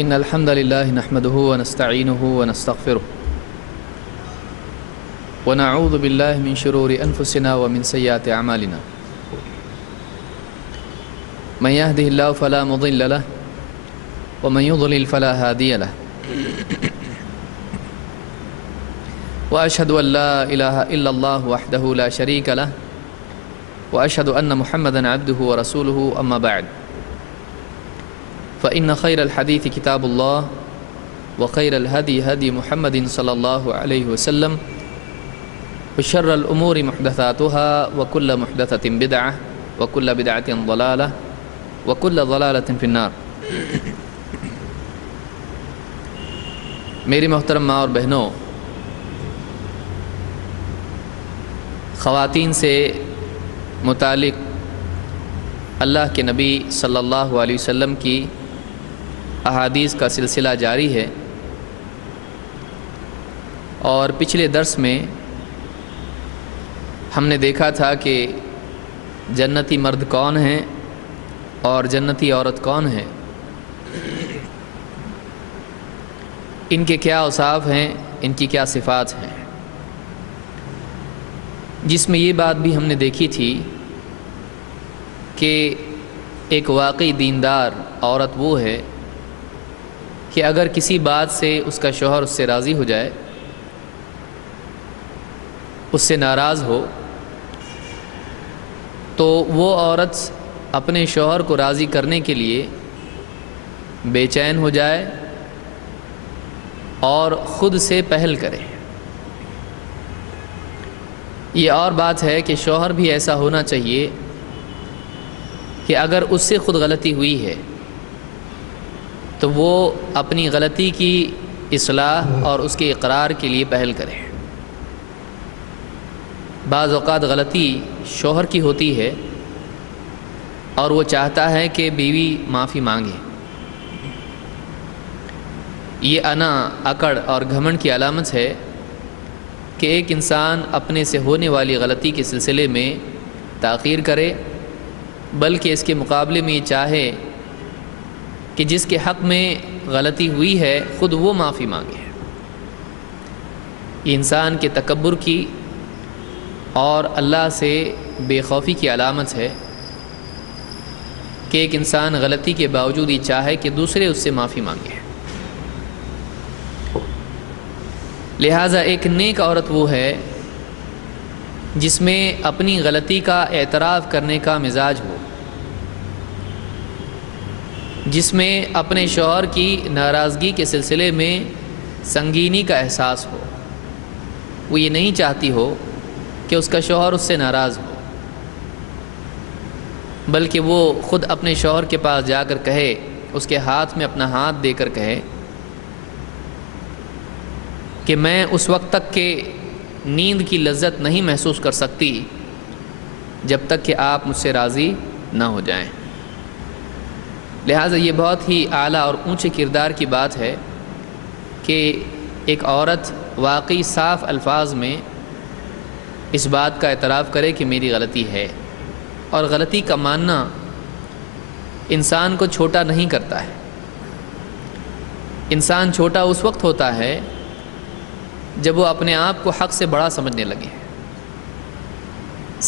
إن الحمد لله نحمده ونستعينه ونستغفره ونعوذ بالله من شرور أنفسنا ومن سيئات أعمالنا من يهده الله فلا مضل له ومن يضلل فلا هادي له وأشهد أن لا إله إلا الله وحده لا شريك له وأشهد أن محمدًا عبده ورسوله أما بعد فإن خير الحديث كتاب الله وخير الهدي هدي محمد صلى الله عليه وسلم وشر الأمور محدثاتها وكل محدثة بدعة وكل بدعة ضلالة وكل ضلالة في النار۔ میری محترم ماں اور بہنوں، خواتین سے متعلق اللہ کے نبی صلی اللہ علیہ وسلم کی احادیث کا سلسلہ جاری ہے، اور پچھلے درس میں ہم نے دیکھا تھا کہ جنتی مرد کون ہیں اور جنتی عورت کون ہے، ان کے کیا اوصاف ہیں، ان کی کیا صفات ہیں، جس میں یہ بات بھی ہم نے دیکھی تھی کہ ایک واقعی دیندار عورت وہ ہے کہ اگر کسی بات سے اس کا شوہر اس سے راضی ہو جائے، اس سے ناراض ہو، تو وہ عورت اپنے شوہر کو راضی کرنے کے لیے بے چین ہو جائے اور خود سے پہل کرے۔ یہ اور بات ہے کہ شوہر بھی ایسا ہونا چاہیے کہ اگر اس سے خود غلطی ہوئی ہے تو وہ اپنی غلطی کی اصلاح اور اس کے اقرار کے لیے پہل کرے۔ بعض اوقات غلطی شوہر کی ہوتی ہے اور وہ چاہتا ہے کہ بیوی معافی مانگے۔ یہ انا، اکڑ اور گھمنڈ کی علامت ہے کہ ایک انسان اپنے سے ہونے والی غلطی کے سلسلے میں تاخیر کرے، بلکہ اس کے مقابلے میں یہ چاہے کہ جس کے حق میں غلطی ہوئی ہے خود وہ معافی مانگے۔ یہ انسان کے تکبر کی اور اللہ سے بے خوفی کی علامت ہے کہ ایک انسان غلطی کے باوجود یہ چاہے کہ دوسرے اس سے معافی مانگے۔ لہٰذا ایک نیک عورت وہ ہے جس میں اپنی غلطی کا اعتراف کرنے کا مزاج ہو، جس میں اپنے شوہر کی ناراضگی کے سلسلے میں سنگینی کا احساس ہو۔ وہ یہ نہیں چاہتی ہو کہ اس کا شوہر اس سے ناراض ہو، بلکہ وہ خود اپنے شوہر کے پاس جا کر کہے، اس کے ہاتھ میں اپنا ہاتھ دے کر کہے کہ میں اس وقت تک کہ نیند کی لذت نہیں محسوس کر سکتی جب تک کہ آپ مجھ سے راضی نہ ہو جائیں۔ لہٰذا یہ بہت ہی اعلیٰ اور اونچے کردار کی بات ہے کہ ایک عورت واقعی صاف الفاظ میں اس بات کا اعتراف کرے کہ میری غلطی ہے، اور غلطی کا ماننا انسان کو چھوٹا نہیں کرتا ہے۔ انسان چھوٹا اس وقت ہوتا ہے جب وہ اپنے آپ کو حق سے بڑا سمجھنے لگے۔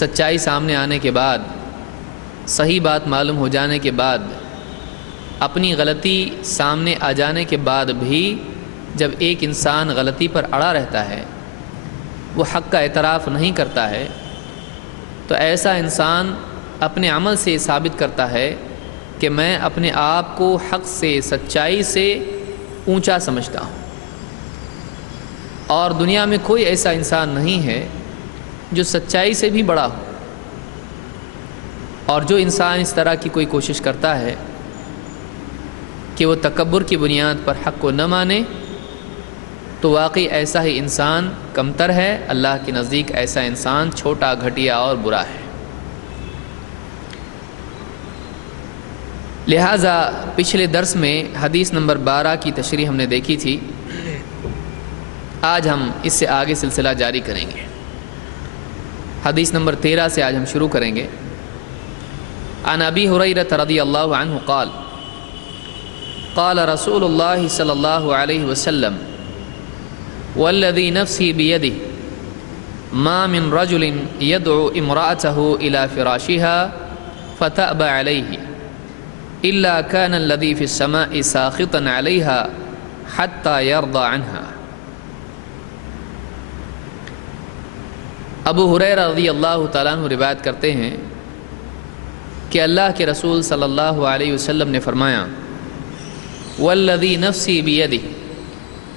سچائی سامنے آنے کے بعد، صحیح بات معلوم ہو جانے کے بعد، اپنی غلطی سامنے آ جانے کے بعد بھی جب ایک انسان غلطی پر اڑا رہتا ہے، وہ حق کا اعتراف نہیں کرتا ہے، تو ایسا انسان اپنے عمل سے ثابت کرتا ہے کہ میں اپنے آپ کو حق سے، سچائی سے اونچا سمجھتا ہوں، اور دنیا میں کوئی ایسا انسان نہیں ہے جو سچائی سے بھی بڑا ہو۔ اور جو انسان اس طرح کی کوئی کوشش کرتا ہے کہ وہ تکبر کی بنیاد پر حق کو نہ مانے، تو واقعی ایسا ہی انسان کمتر ہے، اللہ کے نزدیک ایسا انسان چھوٹا، گھٹیا اور برا ہے۔ لہٰذا پچھلے درس میں حدیث نمبر 12 کی تشریح ہم نے دیکھی تھی، آج ہم اس سے آگے سلسلہ جاری کریں گے۔ حدیث نمبر 13 سے آج ہم شروع کریں گے۔ عن ابی ہریرہ رضی اللہ عنہ قال قال رسول اللہ صلی اللہ علیہ وسلم والذی نفسی بیدہ ما من رجل يدعو امرأته إلى فراشها فتأبى عليه إلا كان الذي في السماء ساخطا عليها حتى يرضى عنها۔ ابو ہریرہ رضی اللہ تعالیٰ عنہ روایت کرتے ہیں کہ اللہ کے رسول صلی اللہ علیہ وسلم نے فرمایا والذی نفسی بیدہ،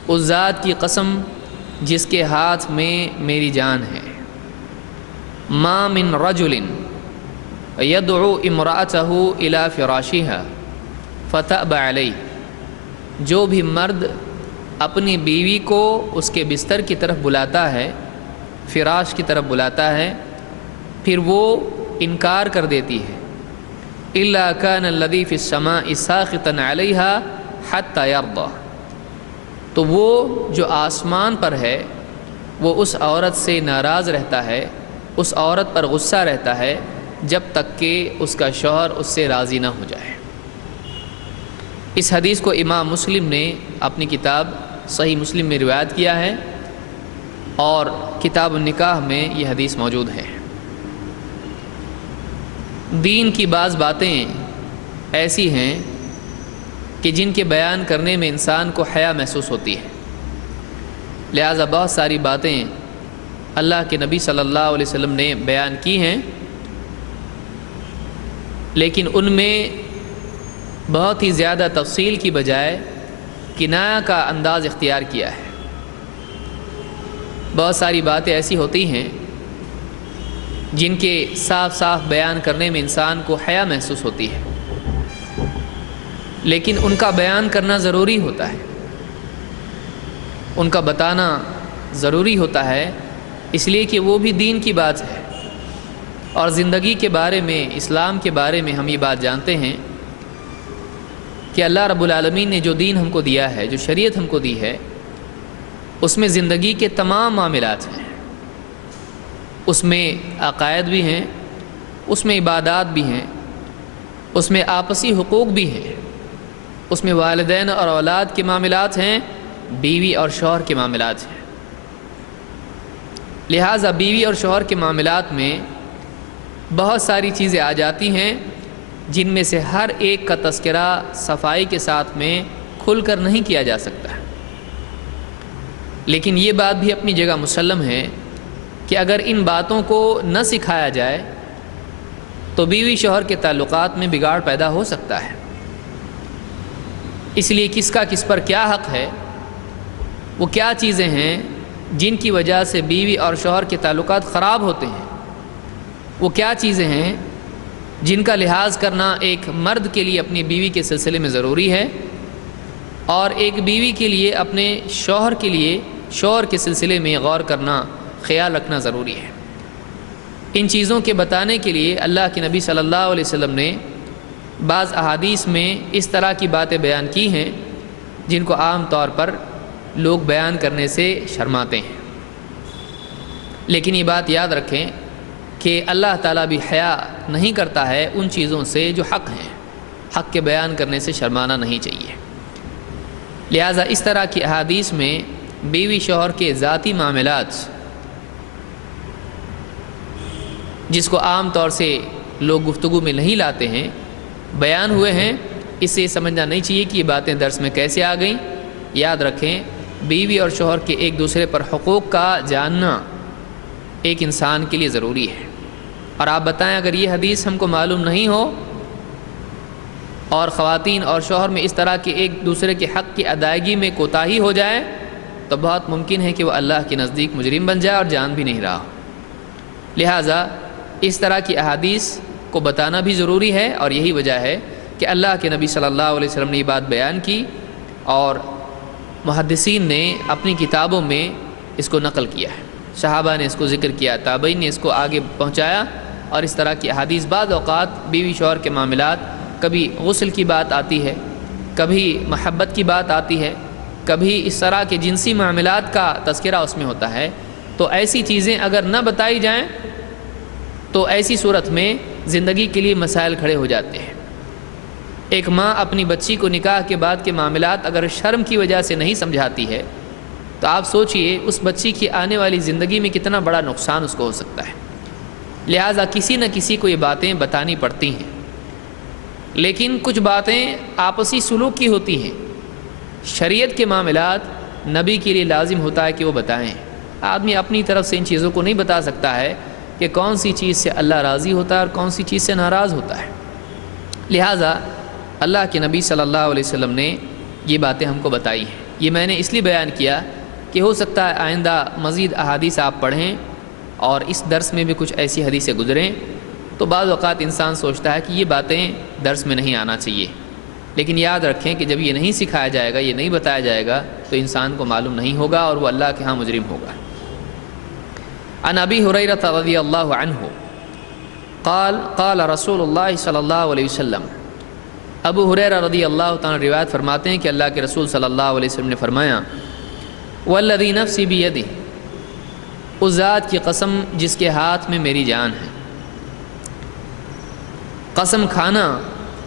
اس ذات کی قسم جس کے ہاتھ میں میری جان ہے، ما من رجل یدعو امرأتہ الی فراشها فتأبى علیہ، جو بھی مرد اپنی بیوی کو اس کے بستر کی طرف بلاتا ہے، فراش کی طرف بلاتا ہے، پھر وہ انکار کر دیتی ہے، الا کان الذی فی السماء ساخطا علیہا حتی یرضی، تو وہ جو آسمان پر ہے وہ اس عورت سے ناراض رہتا ہے، اس عورت پر غصہ رہتا ہے جب تک کہ اس کا شوہر اس سے راضی نہ ہو جائے۔ اس حدیث کو امام مسلم نے اپنی کتاب صحیح مسلم میں روایت کیا ہے، اور کتاب النکاح میں یہ حدیث موجود ہے۔ دین کی بعض باتیں ایسی ہیں کہ جن کے بیان کرنے میں انسان کو حیا محسوس ہوتی ہے، لہذا بہت ساری باتیں اللہ کے نبی صلی اللہ علیہ وسلم نے بیان کی ہیں، لیکن ان میں بہت ہی زیادہ تفصیل کی بجائے کنایہ کا انداز اختیار کیا ہے۔ بہت ساری باتیں ایسی ہوتی ہیں جن کے صاف صاف بیان کرنے میں انسان کو حیا محسوس ہوتی ہے، لیکن ان کا بیان کرنا ضروری ہوتا ہے، ان کا بتانا ضروری ہوتا ہے، اس لیے کہ وہ بھی دین کی بات ہے، اور زندگی کے بارے میں، اسلام کے بارے میں ہم یہ بات جانتے ہیں کہ اللہ رب العالمین نے جو دین ہم کو دیا ہے، جو شریعت ہم کو دی ہے، اس میں زندگی کے تمام معاملات ہیں، اس میں عقائد بھی ہیں، اس میں عبادات بھی ہیں، اس میں آپسی حقوق بھی ہیں، اس میں والدین اور اولاد کے معاملات ہیں، بیوی اور شوہر کے معاملات ہیں۔ لہٰذا بیوی اور شوہر کے معاملات میں بہت ساری چیزیں آ جاتی ہیں جن میں سے ہر ایک کا تذکرہ صفائی کے ساتھ میں کھل کر نہیں کیا جا سکتا، لیکن یہ بات بھی اپنی جگہ مسلم ہے کہ اگر ان باتوں کو نہ سکھایا جائے تو بیوی شوہر کے تعلقات میں بگاڑ پیدا ہو سکتا ہے۔ اس لیے کس کا کس پر کیا حق ہے، وہ کیا چیزیں ہیں جن کی وجہ سے بیوی اور شوہر کے تعلقات خراب ہوتے ہیں، وہ کیا چیزیں ہیں جن کا لحاظ کرنا ایک مرد کے لیے اپنی بیوی کے سلسلے میں ضروری ہے، اور ایک بیوی کے لیے اپنے شوہر کے لیے شوہر کے سلسلے میں غور کرنا، خیال رکھنا ضروری ہے۔ ان چیزوں کے بتانے کے لیے اللہ کے نبی صلی اللہ علیہ وسلم نے بعض احادیث میں اس طرح کی باتیں بیان کی ہیں جن کو عام طور پر لوگ بیان کرنے سے شرماتے ہیں، لیکن یہ بات یاد رکھیں کہ اللہ تعالیٰ بھی حیا نہیں کرتا ہے ان چیزوں سے جو حق ہیں، حق کے بیان کرنے سے شرمانا نہیں چاہیے۔ لہٰذا اس طرح کی احادیث میں بیوی شوہر کے ذاتی معاملات جس کو عام طور سے لوگ گفتگو میں نہیں لاتے ہیں، بیان ہوئے ہیں، اس سے سمجھنا نہیں چاہیے کہ یہ باتیں درس میں کیسے آ گئیں۔ یاد رکھیں بیوی اور شوہر کے ایک دوسرے پر حقوق کا جاننا ایک انسان کے لیے ضروری ہے، اور آپ بتائیں اگر یہ حدیث ہم کو معلوم نہیں ہو اور خواتین اور شوہر میں اس طرح کے ایک دوسرے کے حق کی ادائیگی میں کوتاہی ہو جائے تو بہت ممکن ہے کہ وہ اللہ کے نزدیک مجرم بن جائے اور جان بھی نہیں رہا ہو۔ لہٰذا اس طرح کی احادیث کو بتانا بھی ضروری ہے، اور یہی وجہ ہے کہ اللہ کے نبی صلی اللہ علیہ وسلم نے یہ بات بیان کی، اور محدثین نے اپنی کتابوں میں اس کو نقل کیا ہے، صحابہ نے اس کو ذکر کیا، تابعین نے اس کو آگے پہنچایا، اور اس طرح کی احادیث بعض اوقات بیوی شوہر کے معاملات، کبھی غسل کی بات آتی ہے، کبھی محبت کی بات آتی ہے، کبھی اس طرح کے جنسی معاملات کا تذکرہ اس میں ہوتا ہے، تو ایسی چیزیں اگر نہ بتائی جائیں تو ایسی صورت میں زندگی کے لیے مسائل کھڑے ہو جاتے ہیں۔ ایک ماں اپنی بچی کو نکاح کے بعد کے معاملات اگر شرم کی وجہ سے نہیں سمجھاتی ہے تو آپ سوچئے اس بچی کی آنے والی زندگی میں کتنا بڑا نقصان اس کو ہو سکتا ہے۔ لہٰذا کسی نہ کسی کو یہ باتیں بتانی پڑتی ہیں، لیکن کچھ باتیں آپسی سلوک کی ہوتی ہیں۔ شریعت کے معاملات نبی کے لیے لازم ہوتا ہے کہ وہ بتائیں۔ آدمی اپنی طرف سے ان چیزوں کو نہیں بتا سکتا ہے کہ کون سی چیز سے اللہ راضی ہوتا ہے اور کون سی چیز سے ناراض ہوتا ہے۔ لہٰذا اللہ کے نبی صلی اللہ علیہ وسلم نے یہ باتیں ہم کو بتائی ہیں۔ یہ میں نے اس لیے بیان کیا کہ ہو سکتا ہے آئندہ مزید احادیث آپ پڑھیں اور اس درس میں بھی کچھ ایسی حدیثیں گزریں تو بعض اوقات انسان سوچتا ہے کہ یہ باتیں درس میں نہیں آنا چاہیے، لیکن یاد رکھیں کہ جب یہ نہیں سکھایا جائے گا، یہ نہیں بتایا جائے گا تو انسان کو معلوم نہیں ہوگا اور وہ اللہ کے ہاں مجرم ہوگا۔ عن ابی ہریرہ رضی اللہ عنہ قال قال رسول اللہ صلی اللہ علیہ وسلم، ابو ہریرہ رضی اللہ تعالیٰ روایت فرماتے ہیں کہ اللہ کے رسول صلی اللہ علیہ وسلم نے فرمایا، والذی نفسی بیدہ، اس ذات کی قسم جس کے ہاتھ میں میری جان ہے۔ قسم کھانا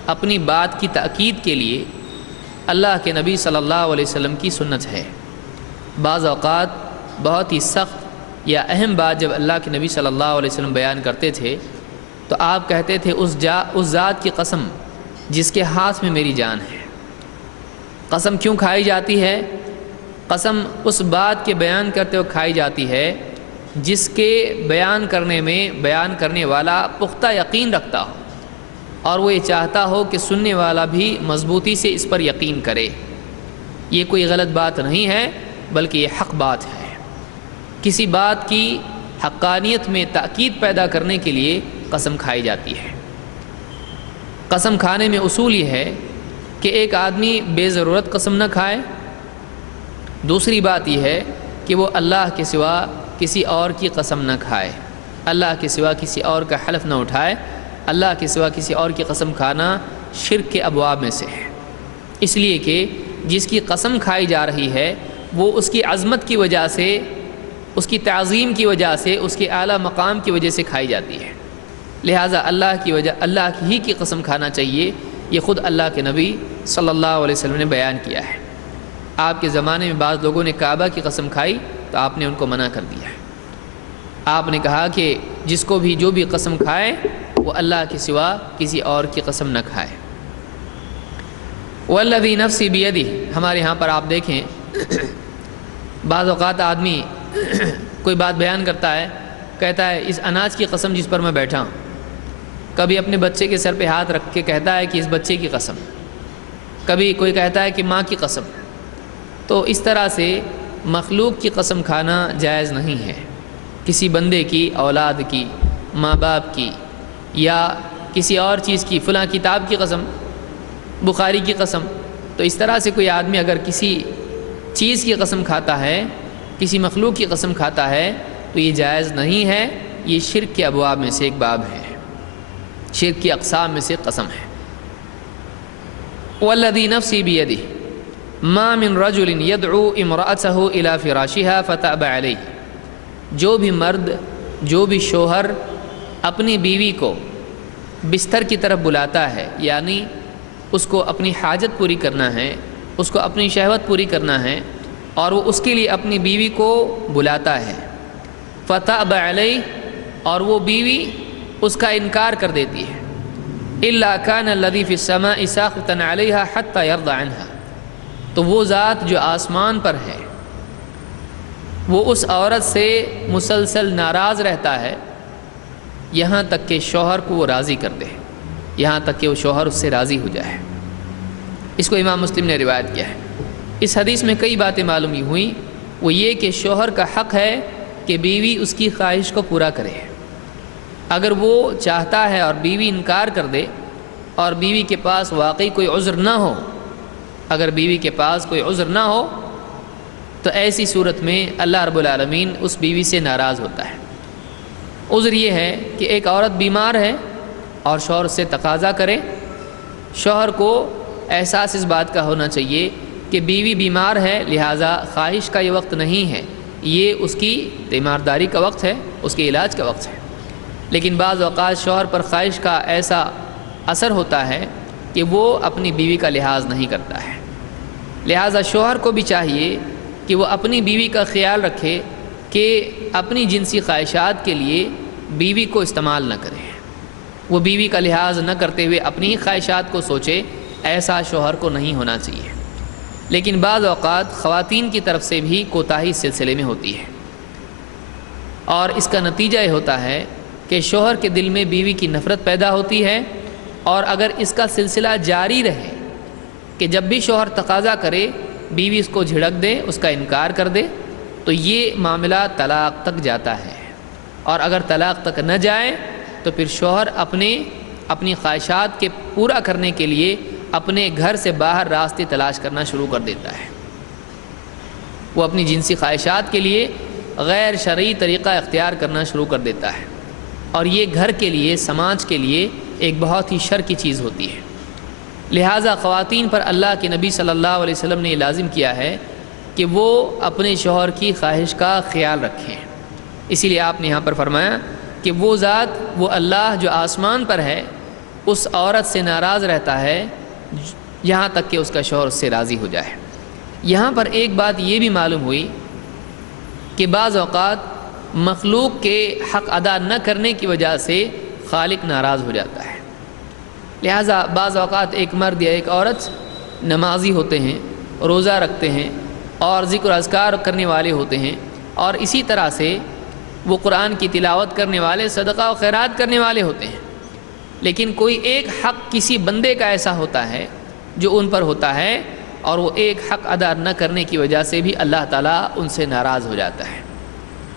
اپنی بات کی تأکید کے لیے اللہ کے نبی صلی اللہ علیہ وسلم کی سنت ہے۔ بعض اوقات بہت ہی سخت یا اہم بات جب اللہ کے نبی صلی اللہ علیہ وسلم بیان کرتے تھے تو آپ کہتے تھے اس ذات کی قسم جس کے ہاتھ میں میری جان ہے۔ قسم کیوں کھائی جاتی ہے؟ قسم اس بات کے بیان کرتے ہوئے کھائی جاتی ہے جس کے بیان کرنے والا پختہ یقین رکھتا ہو اور وہ یہ چاہتا ہو کہ سننے والا بھی مضبوطی سے اس پر یقین کرے۔ یہ کوئی غلط بات نہیں ہے بلکہ یہ حق بات ہے۔ کسی بات کی حقانیت میں تأکید پیدا کرنے کے لیے قسم کھائی جاتی ہے۔ قسم کھانے میں اصول یہ ہے کہ ایک آدمی بے ضرورت قسم نہ کھائے۔ دوسری بات یہ ہے کہ وہ اللہ کے سوا کسی اور کی قسم نہ کھائے، اللہ کے سوا کسی اور کا حلف نہ اٹھائے۔ اللہ کے سوا کسی اور کی قسم کھانا شرک کے ابواب میں سے ہے، اس لیے کہ جس کی قسم کھائی جا رہی ہے وہ اس کی عظمت کی وجہ سے، اس کی تعظیم کی وجہ سے، اس کے اعلیٰ مقام کی وجہ سے کھائی جاتی ہے۔ لہٰذا اللہ ہی کی قسم کھانا چاہیے۔ یہ خود اللہ کے نبی صلی اللہ علیہ وسلم نے بیان کیا ہے۔ آپ کے زمانے میں بعض لوگوں نے کعبہ کی قسم کھائی تو آپ نے ان کو منع کر دیا ہے۔ آپ نے کہا کہ جس کو بھی جو بھی قسم کھائے وہ اللہ کے سوا کسی اور کی قسم نہ کھائے۔ والذی نفسی بیدہ، ہمارے ہاں پر آپ دیکھیں بعض اوقات آدمی کوئی بات بیان کرتا ہے، کہتا ہے اس اناج کی قسم جس پر میں بیٹھا ہوں، کبھی اپنے بچے کے سر پہ ہاتھ رکھ کے کہتا ہے کہ اس بچے کی قسم، کبھی کوئی کہتا ہے کہ ماں کی قسم۔ تو اس طرح سے مخلوق کی قسم کھانا جائز نہیں ہے۔ کسی بندے کی، اولاد کی، ماں باپ کی یا کسی اور چیز کی، فلاں کتاب کی قسم، بخاری کی قسم، تو اس طرح سے کوئی آدمی اگر کسی چیز کی قسم کھاتا ہے، کسی مخلوق کی قسم کھاتا ہے تو یہ جائز نہیں ہے۔ یہ شرک کے ابواب میں سے ایک باب ہے، شرک کی اقسام میں سے قسم ہے۔ والذی نفسی بیدہ ما من رجل يدعو امرأته الى فراشها فتأبى علیہ، جو بھی مرد، جو بھی شوہر اپنی بیوی کو بستر کی طرف بلاتا ہے، یعنی اس کو اپنی حاجت پوری کرنا ہے، اس کو اپنی شہوت پوری کرنا ہے اور وہ اس کے لیے اپنی بیوی کو بلاتا ہے، فتأبى علیہ، اور وہ بیوی اس کا انکار کر دیتی ہے، الا كان الذي في السماء ساخطا عليها حتى يرضى عنها، تو وہ ذات جو آسمان پر ہے وہ اس عورت سے مسلسل ناراض رہتا ہے یہاں تک کہ شوہر کو وہ راضی کر دے، یہاں تک کہ وہ شوہر اس سے راضی ہو جائے۔ اس کو امام مسلم نے روایت کیا ہے۔ اس حدیث میں کئی باتیں معلوم ہوئیں، وہ یہ کہ شوہر کا حق ہے کہ بیوی اس کی خواہش کو پورا کرے۔ اگر وہ چاہتا ہے اور بیوی انکار کر دے اور بیوی کے پاس واقعی کوئی عذر نہ ہو، اگر بیوی کے پاس کوئی عذر نہ ہو تو ایسی صورت میں اللہ رب العالمین اس بیوی سے ناراض ہوتا ہے۔ عذر یہ ہے کہ ایک عورت بیمار ہے اور شوہر سے تقاضا کرے، شوہر کو احساس اس بات کا ہونا چاہیے کہ بیوی بیمار ہے، لہٰذا خواہش کا یہ وقت نہیں ہے، یہ اس کی تیمارداری کا وقت ہے، اس کے علاج کا وقت ہے۔ لیکن بعض اوقات شوہر پر خواہش کا ایسا اثر ہوتا ہے کہ وہ اپنی بیوی کا لحاظ نہیں کرتا ہے۔ لہٰذا شوہر کو بھی چاہیے کہ وہ اپنی بیوی کا خیال رکھے کہ اپنی جنسی خواہشات کے لیے بیوی کو استعمال نہ کرے، وہ بیوی کا لحاظ نہ کرتے ہوئے اپنی ہی خواہشات کو سوچے، ایسا شوہر کو نہیں ہونا چاہیے۔ لیکن بعض اوقات خواتین کی طرف سے بھی کوتاہی اس سلسلے میں ہوتی ہے، اور اس کا نتیجہ یہ ہوتا ہے کہ شوہر کے دل میں بیوی کی نفرت پیدا ہوتی ہے، اور اگر اس کا سلسلہ جاری رہے کہ جب بھی شوہر تقاضا کرے بیوی اس کو جھڑک دے، اس کا انکار کر دے، تو یہ معاملہ طلاق تک جاتا ہے۔ اور اگر طلاق تک نہ جائے تو پھر شوہر اپنی خواہشات کے پورا کرنے کے لیے اپنے گھر سے باہر راستے تلاش کرنا شروع کر دیتا ہے، وہ اپنی جنسی خواہشات کے لیے غیر شرعی طریقہ اختیار کرنا شروع کر دیتا ہے، اور یہ گھر کے لیے، سماج کے لیے ایک بہت ہی شر کی چیز ہوتی ہے۔ لہٰذا خواتین پر اللہ کے نبی صلی اللہ علیہ وسلم نے یہ لازم کیا ہے کہ وہ اپنے شوہر کی خواہش کا خیال رکھیں۔ اسی لیے آپ نے یہاں پر فرمایا کہ وہ ذات، وہ اللہ جو آسمان پر ہے، اس عورت سے ناراض رہتا ہے یہاں تک کہ اس کا شوہر اس سے راضی ہو جائے۔ یہاں پر ایک بات یہ بھی معلوم ہوئی کہ بعض اوقات مخلوق کے حق ادا نہ کرنے کی وجہ سے خالق ناراض ہو جاتا ہے۔ لہٰذا بعض اوقات ایک مرد یا ایک عورت نمازی ہوتے ہیں، روزہ رکھتے ہیں اور ذکر و اذکار کرنے والے ہوتے ہیں، اور اسی طرح سے وہ قرآن کی تلاوت کرنے والے، صدقہ و خیرات کرنے والے ہوتے ہیں، لیکن کوئی ایک حق کسی بندے کا ایسا ہوتا ہے جو ان پر ہوتا ہے، اور وہ ایک حق ادا نہ کرنے کی وجہ سے بھی اللہ تعالیٰ ان سے ناراض ہو جاتا ہے۔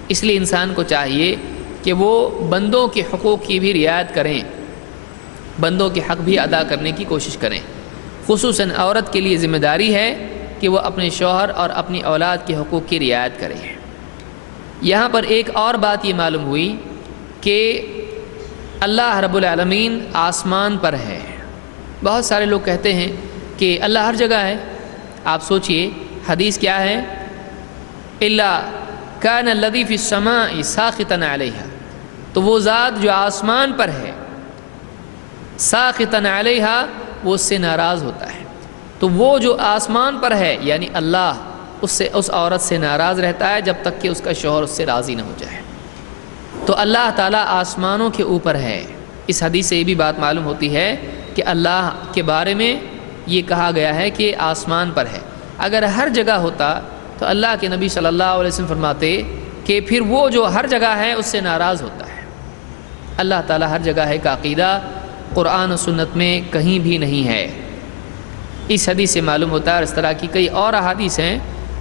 اس لیے انسان کو چاہیے کہ وہ بندوں کے حقوق کی بھی رعایت کریں، بندوں کے حق بھی ادا کرنے کی کوشش کریں۔ خصوصاً عورت کے لیے ذمہ داری ہے کہ وہ اپنے شوہر اور اپنی اولاد کے حقوق کی رعایت کرے۔ یہاں پر ایک اور بات یہ معلوم ہوئی کہ اللہ رب العالمین آسمان پر ہے۔ بہت سارے لوگ کہتے ہیں کہ اللہ ہر جگہ ہے۔ آپ سوچئے حدیث کیا ہے؟ الا کان الذی فی السماء ساخطا علیہا، تو وہ ذات جو آسمان پر ہے، ساخطا علیہا، وہ اس سے ناراض ہوتا ہے۔ تو وہ جو آسمان پر ہے یعنی اللہ، اس عورت سے ناراض رہتا ہے جب تک کہ اس کا شوہر اس سے راضی نہ ہو جائے۔ تو اللہ تعالیٰ آسمانوں کے اوپر ہے۔ اس حدیث سے یہ بھی بات معلوم ہوتی ہے کہ اللہ کے بارے میں یہ کہا گیا ہے کہ آسمان پر ہے۔ اگر ہر جگہ ہوتا تو اللہ کے نبی صلی اللہ علیہ وسلم فرماتے کہ پھر وہ جو ہر جگہ ہے اس سے ناراض ہوتا ہے۔ اللہ تعالیٰ ہر جگہ ہے کا عقیدہ قرآن و سنت میں کہیں بھی نہیں ہے۔ اس حدیث سے معلوم ہوتا ہے، اور اس طرح کی کئی اور احادیث ہیں،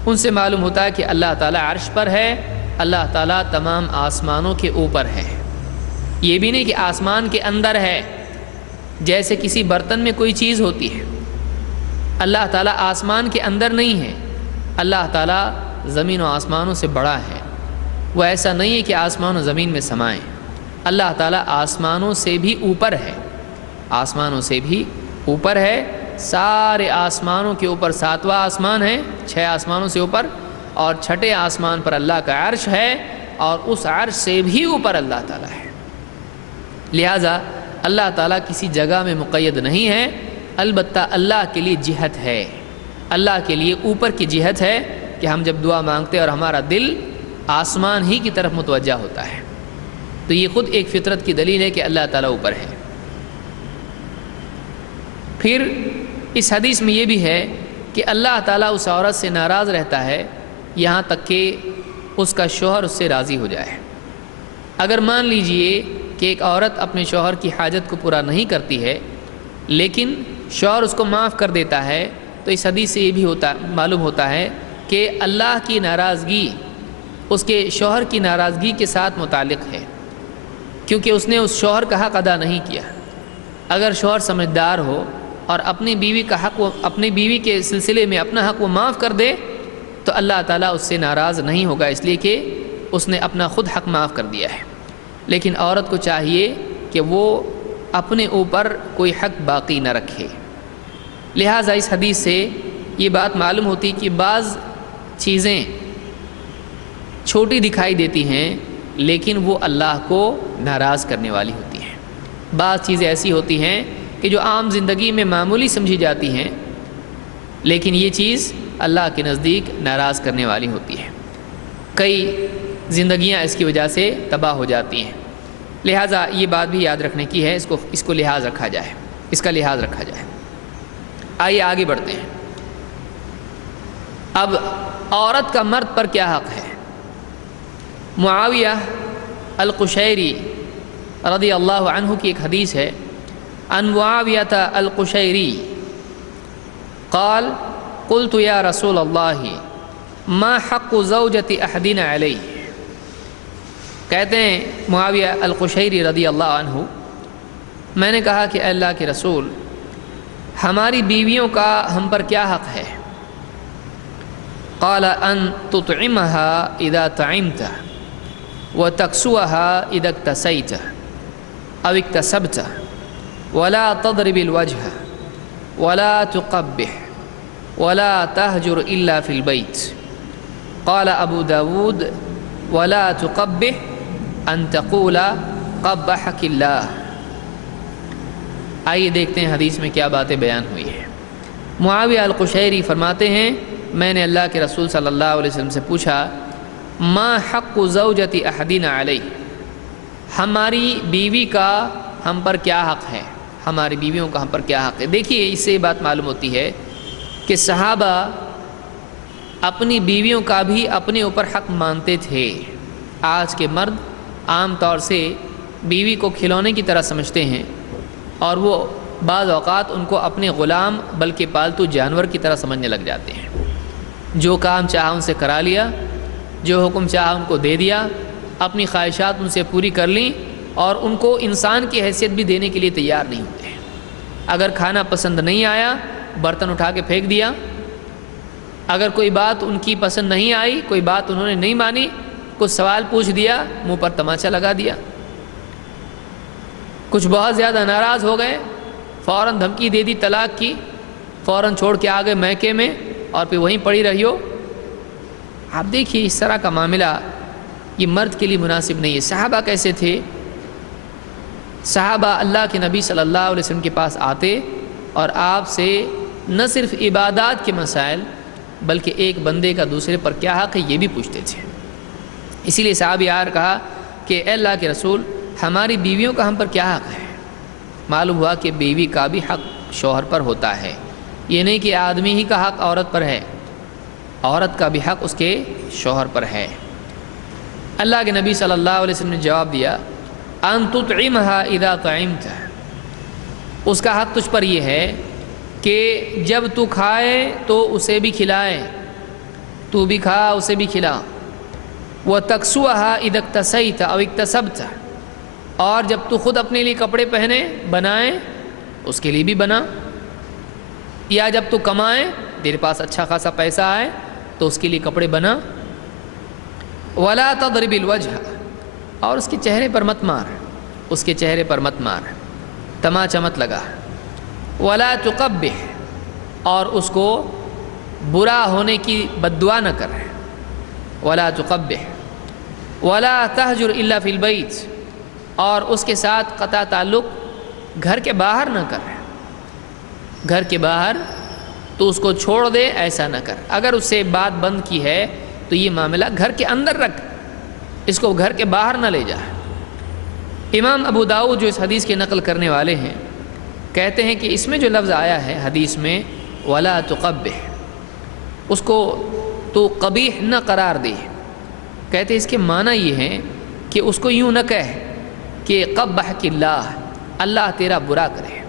ان سے معلوم ہوتا ہے کہ اللہ تعالیٰ عرش پر ہے، اللہ تعالیٰ تمام آسمانوں کے اوپر ہے۔ یہ بھی نہیں کہ آسمان کے اندر ہے، جیسے کسی برتن میں کوئی چیز ہوتی ہے۔ اللہ تعالیٰ آسمان کے اندر نہیں ہے، اللہ تعالیٰ زمین و آسمانوں سے بڑا ہے۔ وہ ایسا نہیں ہے کہ آسمان و زمین میں سمائیں، اللہ تعالیٰ آسمانوں سے بھی اوپر ہے، آسمانوں سے بھی اوپر ہے۔ سارے آسمانوں کے اوپر 7واں آسمان ہے، 6 آسمانوں سے اوپر، اور 6ٹھے آسمان پر اللہ کا عرش ہے، اور اس عرش سے بھی اوپر اللہ تعالیٰ ہے۔ لہٰذا اللہ تعالیٰ کسی جگہ میں مقید نہیں ہے، البتہ اللہ کے لیے جہت ہے، اللہ کے لیے اوپر کی جہت ہے کہ ہم جب دعا مانگتے اور ہمارا دل آسمان ہی کی طرف متوجہ ہوتا ہے، تو یہ خود ایک فطرت کی دلیل ہے کہ اللہ تعالیٰ اوپر ہے۔ پھر اس حدیث میں یہ بھی ہے کہ اللہ تعالیٰ اس عورت سے ناراض رہتا ہے یہاں تک کہ اس کا شوہر اس سے راضی ہو جائے۔ اگر مان لیجئے کہ ایک عورت اپنے شوہر کی حاجت کو پورا نہیں کرتی ہے لیکن شوہر اس کو معاف کر دیتا ہے، تو اس حدیث سے یہ بھی معلوم ہوتا ہے کہ اللہ کی ناراضگی اس کے شوہر کی ناراضگی کے ساتھ متعلق ہے، کیونکہ اس نے اس شوہر کا حق ادا نہیں کیا۔ اگر شوہر سمجھدار ہو اور اپنی بیوی کا حق، اپنی بیوی کے سلسلے میں اپنا حق وہ معاف کر دے، تو اللہ تعالیٰ اس سے ناراض نہیں ہوگا، اس لیے کہ اس نے اپنا خود حق معاف کر دیا ہے۔ لیکن عورت کو چاہیے کہ وہ اپنے اوپر کوئی حق باقی نہ رکھے۔ لہٰذا اس حدیث سے یہ بات معلوم ہوتی کہ بعض چیزیں چھوٹی دکھائی دیتی ہیں لیکن وہ اللہ کو ناراض کرنے والی ہوتی ہیں۔ بعض چیزیں ایسی ہوتی ہیں کہ جو عام زندگی میں معمولی سمجھی جاتی ہیں، لیکن یہ چیز اللہ کے نزدیک ناراض کرنے والی ہوتی ہے۔ کئی زندگیاں اس کی وجہ سے تباہ ہو جاتی ہیں، لہٰذا یہ بات بھی یاد رکھنے کی ہے، اس کو لحاظ رکھا جائے، اس کا لحاظ رکھا جائے۔ آئیے آگے بڑھتے ہیں۔ اب عورت کا مرد پر کیا حق ہے؟ معاویہ القشیری رضی اللہ عنہ کی ایک حدیث ہے، عن معاویۃ القشیری قال قلت یا رسول اللہ ما حق زوجۃ احدنا علیہ۔ کہتے ہیں معاویہ القشیری رضی اللہ عنہ، میں نے کہا کہ اللہ کے رسول، ہماری بیویوں کا ہم پر کیا حق ہے؟ قال ان تطعمها اذا طعمت وتكسوها اذا اكتسيت او اكتسبت ولا تضرب الوجه ولا تقبح ولا تهجر الا في البيت۔ قال ابو داود ولا تقبح ان تقول قبحك اللہ۔ آئیے دیکھتے ہیں حدیث میں کیا باتیں بیان ہوئی ہیں۔ معاویہ القشیری فرماتے ہیں، میں نے اللہ کے رسول صلی اللہ علیہ وسلم سے پوچھا، ما حق زوجۃ احدنا علیہ، ہماری بیوی کا ہم پر کیا حق ہے، ہماری بیویوں کا ہم پر کیا حق ہے۔ دیکھیے اس سے یہ بات معلوم ہوتی ہے کہ صحابہ اپنی بیویوں کا بھی اپنے اوپر حق مانتے تھے۔ آج کے مرد عام طور سے بیوی کو کھلونے کی طرح سمجھتے ہیں، اور وہ بعض اوقات ان کو اپنے غلام بلکہ پالتو جانور کی طرح سمجھنے لگ جاتے ہیں۔ جو کام چاہا ان سے کرا لیا، جو حکم چاہا ان کو دے دیا، اپنی خواہشات ان سے پوری کر لیں، اور ان کو انسان کی حیثیت بھی دینے کے لیے تیار نہیں ہوتے۔ اگر کھانا پسند نہیں آیا، برتن اٹھا کے پھینک دیا۔ اگر کوئی بات ان کی پسند نہیں آئی، کوئی بات انہوں نے نہیں مانی، کچھ سوال پوچھ دیا، منہ پر تماچا لگا دیا۔ کچھ بہت زیادہ ناراض ہو گئے، فوراً دھمکی دے دی طلاق کی، فوراً چھوڑ کے آ گئے میکے میں، اور پھر وہیں پڑی رہی ہو۔ آپ دیکھیے اس طرح کا معاملہ یہ مرد کے لیے مناسب نہیں ہے۔ صحابہ کیسے تھے؟ صحابہ اللہ کے نبی صلی اللہ علیہ وسلم کے پاس آتے اور آپ سے نہ صرف عبادات کے مسائل بلکہ ایک بندے کا دوسرے پر کیا حق ہے یہ بھی پوچھتے تھے۔ اسی لیے صحابیار کہا کہ اے اللہ کے رسول، ہماری بیویوں کا ہم پر کیا حق ہے؟ معلوم ہوا کہ بیوی کا بھی حق شوہر پر ہوتا ہے، یہ نہیں کہ آدمی ہی کا حق عورت پر ہے، عورت کا بھی حق اس کے شوہر پر ہے۔ اللہ کے نبی صلی اللہ علیہ وسلم نے جواب دیا، ان تطعمها اذا طعمت، اس کا حق تجھ پر یہ ہے کہ جب تو کھائے تو اسے بھی کھلائے، تو بھی کھا اسے بھی کھلا۔ وتكسوها اذا اكتسيت او اكتسبت، اور جب تو خود اپنے لیے کپڑے پہنے بنائے اس کے لیے بھی بنا، یا جب تو کمائے تیرے پاس اچھا خاصا پیسہ آئے تو اس کے لیے کپڑے بنا۔ ولا تضرب الوجه، اور اس کے چہرے پر مت مار، اس کے چہرے پر مت مار، تماچا مت لگا۔ ولا تقبح، اور اس کو برا ہونے کی بد دعا نہ کر۔ ولا تقبح ولا تهجر الا فی البیت، اور اس کے ساتھ قطع تعلق گھر کے باہر نہ کر، گھر کے باہر تو اس کو چھوڑ دے، ایسا نہ کر۔ اگر اس سے بات بند کی ہے تو یہ معاملہ گھر کے اندر رکھ، اس کو گھر کے باہر نہ لے جا۔ امام ابو داؤد جو اس حدیث کے نقل کرنے والے ہیں کہتے ہیں کہ اس میں جو لفظ آیا ہے حدیث میں ولا تقبح، اس کو تو قبیح نہ قرار دے، کہتے ہیں اس کے معنی یہ ہے کہ اس کو یوں نہ کہہ کہ قبحک اللہ، اللہ تیرا برا کرے،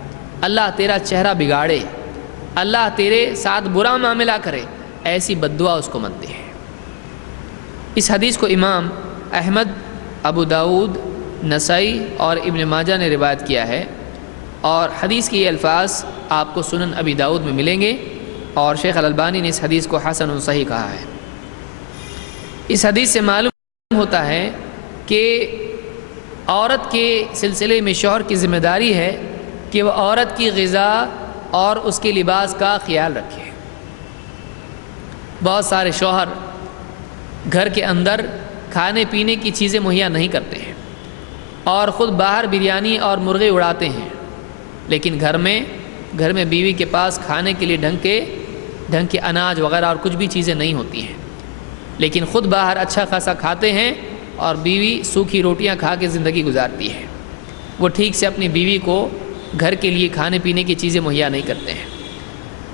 اللہ تیرا چہرہ بگاڑے، اللہ تیرے ساتھ برا معاملہ کرے، ایسی بد دعا اس کو مت دے۔ اس حدیث کو امام احمد، ابو داؤد، نسائی اور ابن ماجہ نے روایت کیا ہے، اور حدیث کے یہ الفاظ آپ کو سنن ابی داؤد میں ملیں گے، اور شیخ الالبانی نے اس حدیث کو حسن صحیح کہا ہے۔ اس حدیث سے معلوم ہوتا ہے کہ عورت کے سلسلے میں شوہر کی ذمہ داری ہے کہ وہ عورت کی غذا اور اس کے لباس کا خیال رکھے۔ بہت سارے شوہر گھر کے اندر کھانے پینے کی چیزیں مہیا نہیں کرتے ہیں اور خود باہر بریانی اور مرغے اڑاتے ہیں، لیکن گھر میں بیوی کے پاس کھانے کے لیے ڈھنگ کے اناج وغیرہ اور کچھ بھی چیزیں نہیں ہوتی ہیں، لیکن خود باہر اچھا خاصا کھاتے ہیں اور بیوی سوکھی روٹیاں کھا کے زندگی گزارتی ہے۔ وہ ٹھیک سے اپنی بیوی کو گھر کے لیے کھانے پینے کی چیزیں مہیا نہیں کرتے ہیں۔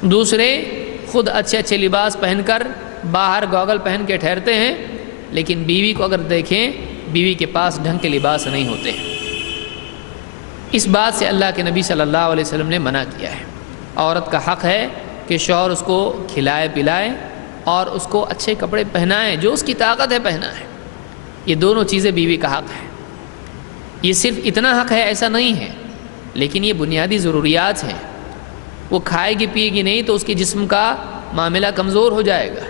دوسرے خود اچھے اچھے لباس پہن کر باہر گوگل پہن کے ٹھہرتے ہیں، لیکن بیوی کو اگر دیکھیں بیوی کے پاس ڈھنگ کے لباس نہیں ہوتے ہیں۔ اس بات سے اللہ کے نبی صلی اللہ علیہ وسلم نے منع کیا ہے۔ عورت کا حق ہے کہ شوہر اس کو کھلائے پلائے اور اس کو اچھے کپڑے پہنائیں، جو اس کی طاقت ہے پہنائیں۔ یہ دونوں چیزیں بیوی کا حق ہے۔ یہ صرف اتنا حق ہے ایسا نہیں ہے، لیکن یہ بنیادی ضروریات ہیں۔ وہ کھائے گی پیے گی نہیں تو اس کے جسم کا معاملہ کمزور ہو جائے گا۔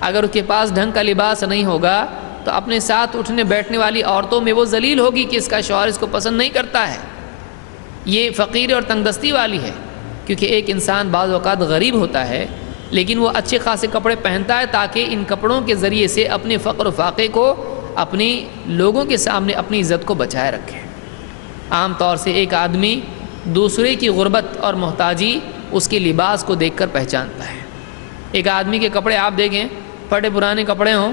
اگر اس کے پاس ڈھنگ کا لباس نہیں ہوگا تو اپنے ساتھ اٹھنے بیٹھنے والی عورتوں میں وہ ذلیل ہوگی کہ اس کا شوہر اس کو پسند نہیں کرتا ہے۔ یہ فقیر اور تنگ دستی والی ہے، کیونکہ ایک انسان بعض اوقات غریب ہوتا ہے لیکن وہ اچھے خاصے کپڑے پہنتا ہے تاکہ ان کپڑوں کے ذریعے سے اپنے فقر و فاقے کو، اپنی لوگوں کے سامنے اپنی عزت کو بچائے رکھے۔ عام طور سے ایک آدمی دوسرے کی غربت اور محتاجی اس کے لباس کو دیکھ کر پہچانتا ہے۔ ایک آدمی کے کپڑے آپ دیکھیں، پھٹے پرانے کپڑے ہوں،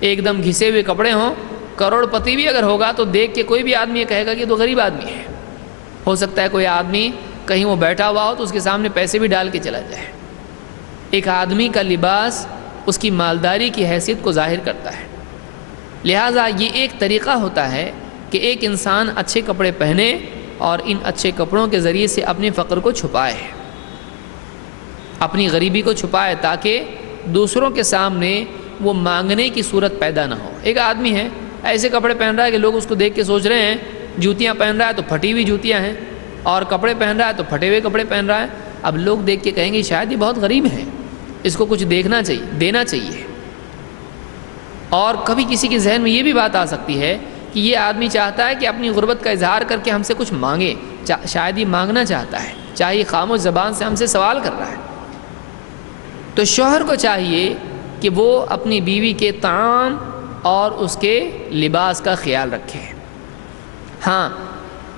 ایک دم گھسے ہوئے کپڑے ہوں، کروڑ پتی بھی اگر ہوگا تو دیکھ کے کوئی بھی آدمی یہ کہے گا کہ یہ تو غریب آدمی ہے۔ ہو سکتا ہے کوئی آدمی کہیں وہ بیٹھا ہوا ہو تو اس کے سامنے پیسے بھی ڈال کے چلا جائے۔ ایک آدمی کا لباس اس کی مالداری کی حیثیت کو ظاہر کرتا ہے۔ لہٰذا یہ ایک طریقہ ہوتا ہے کہ ایک انسان اچھے کپڑے پہنے اور ان اچھے کپڑوں کے ذریعے سے اپنے فقر کو چھپائے، اپنی غریبی کو چھپائے، تاکہ دوسروں کے سامنے وہ مانگنے کی صورت پیدا نہ ہو۔ ایک آدمی ہے ایسے کپڑے پہن رہا ہے کہ لوگ اس کو دیکھ کے سوچ رہے ہیں، جوتیاں پہن رہا ہے تو پھٹی ہوئی جوتیاں ہیں، اور کپڑے پہن رہا ہے تو پھٹے ہوئے کپڑے پہن رہا ہے۔ اب لوگ دیکھ کے کہیں گے شاید یہ بہت غریب ہے، اس کو کچھ دیکھنا چاہیے، دینا چاہیے۔ اور کبھی کسی کے ذہن میں یہ بھی بات آ سکتی ہے کہ یہ آدمی چاہتا ہے کہ اپنی غربت کا اظہار کر کے ہم سے کچھ مانگے، شاید یہ مانگنا چاہتا ہے، چاہے یہ خاموش زبان سے ہم سے سوال کر رہا ہے۔ تو شوہر کو چاہیے کہ وہ اپنی بیوی کے طعام اور اس کے لباس کا خیال رکھے۔ ہاں،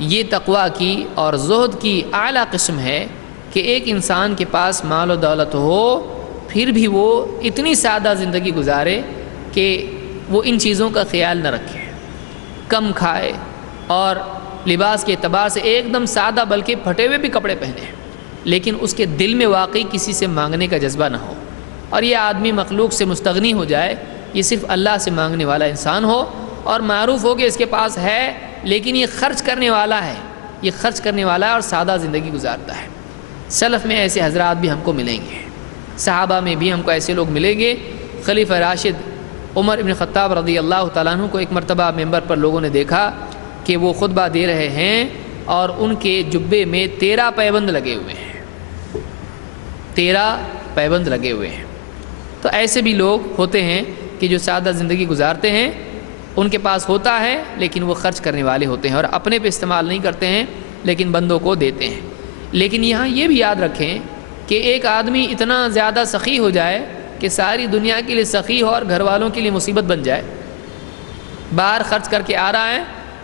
یہ تقویٰ کی اور زہد کی اعلیٰ قسم ہے کہ ایک انسان کے پاس مال و دولت ہو پھر بھی وہ اتنی سادہ زندگی گزارے کہ وہ ان چیزوں کا خیال نہ رکھے، کم کھائے اور لباس کے اعتبار سے ایک دم سادہ بلکہ پھٹے ہوئے بھی کپڑے پہنے، لیکن اس کے دل میں واقعی کسی سے مانگنے کا جذبہ نہ ہو، اور یہ آدمی مخلوق سے مستغنی ہو جائے، یہ صرف اللہ سے مانگنے والا انسان ہو اور معروف ہو کہ اس کے پاس ہے لیکن یہ خرچ کرنے والا ہے، یہ خرچ کرنے والا ہے اور سادہ زندگی گزارتا ہے۔ سلف میں ایسے حضرات بھی ہم کو ملیں گے، صحابہ میں بھی ہم کو ایسے لوگ ملیں گے۔ خلیفہ راشد عمر بن خطاب رضی اللہ تعالیٰ عنہ کو ایک مرتبہ ممبر پر لوگوں نے دیکھا کہ وہ خطبہ دے رہے ہیں اور ان کے جبے میں 13 پیبند لگے ہوئے ہیں، 13 پیبند لگے ہوئے ہیں۔ تو ایسے بھی لوگ ہوتے ہیں کہ جو سادہ زندگی گزارتے ہیں، ان کے پاس ہوتا ہے لیکن وہ خرچ کرنے والے ہوتے ہیں اور اپنے پہ استعمال نہیں کرتے ہیں لیکن بندوں کو دیتے ہیں۔ لیکن یہاں یہ بھی یاد رکھیں کہ ایک آدمی اتنا زیادہ سخی ہو جائے کہ ساری دنیا کے لیے سخی ہو اور گھر والوں کے لیے مصیبت بن جائے، باہر خرچ کر کے آ رہا ہے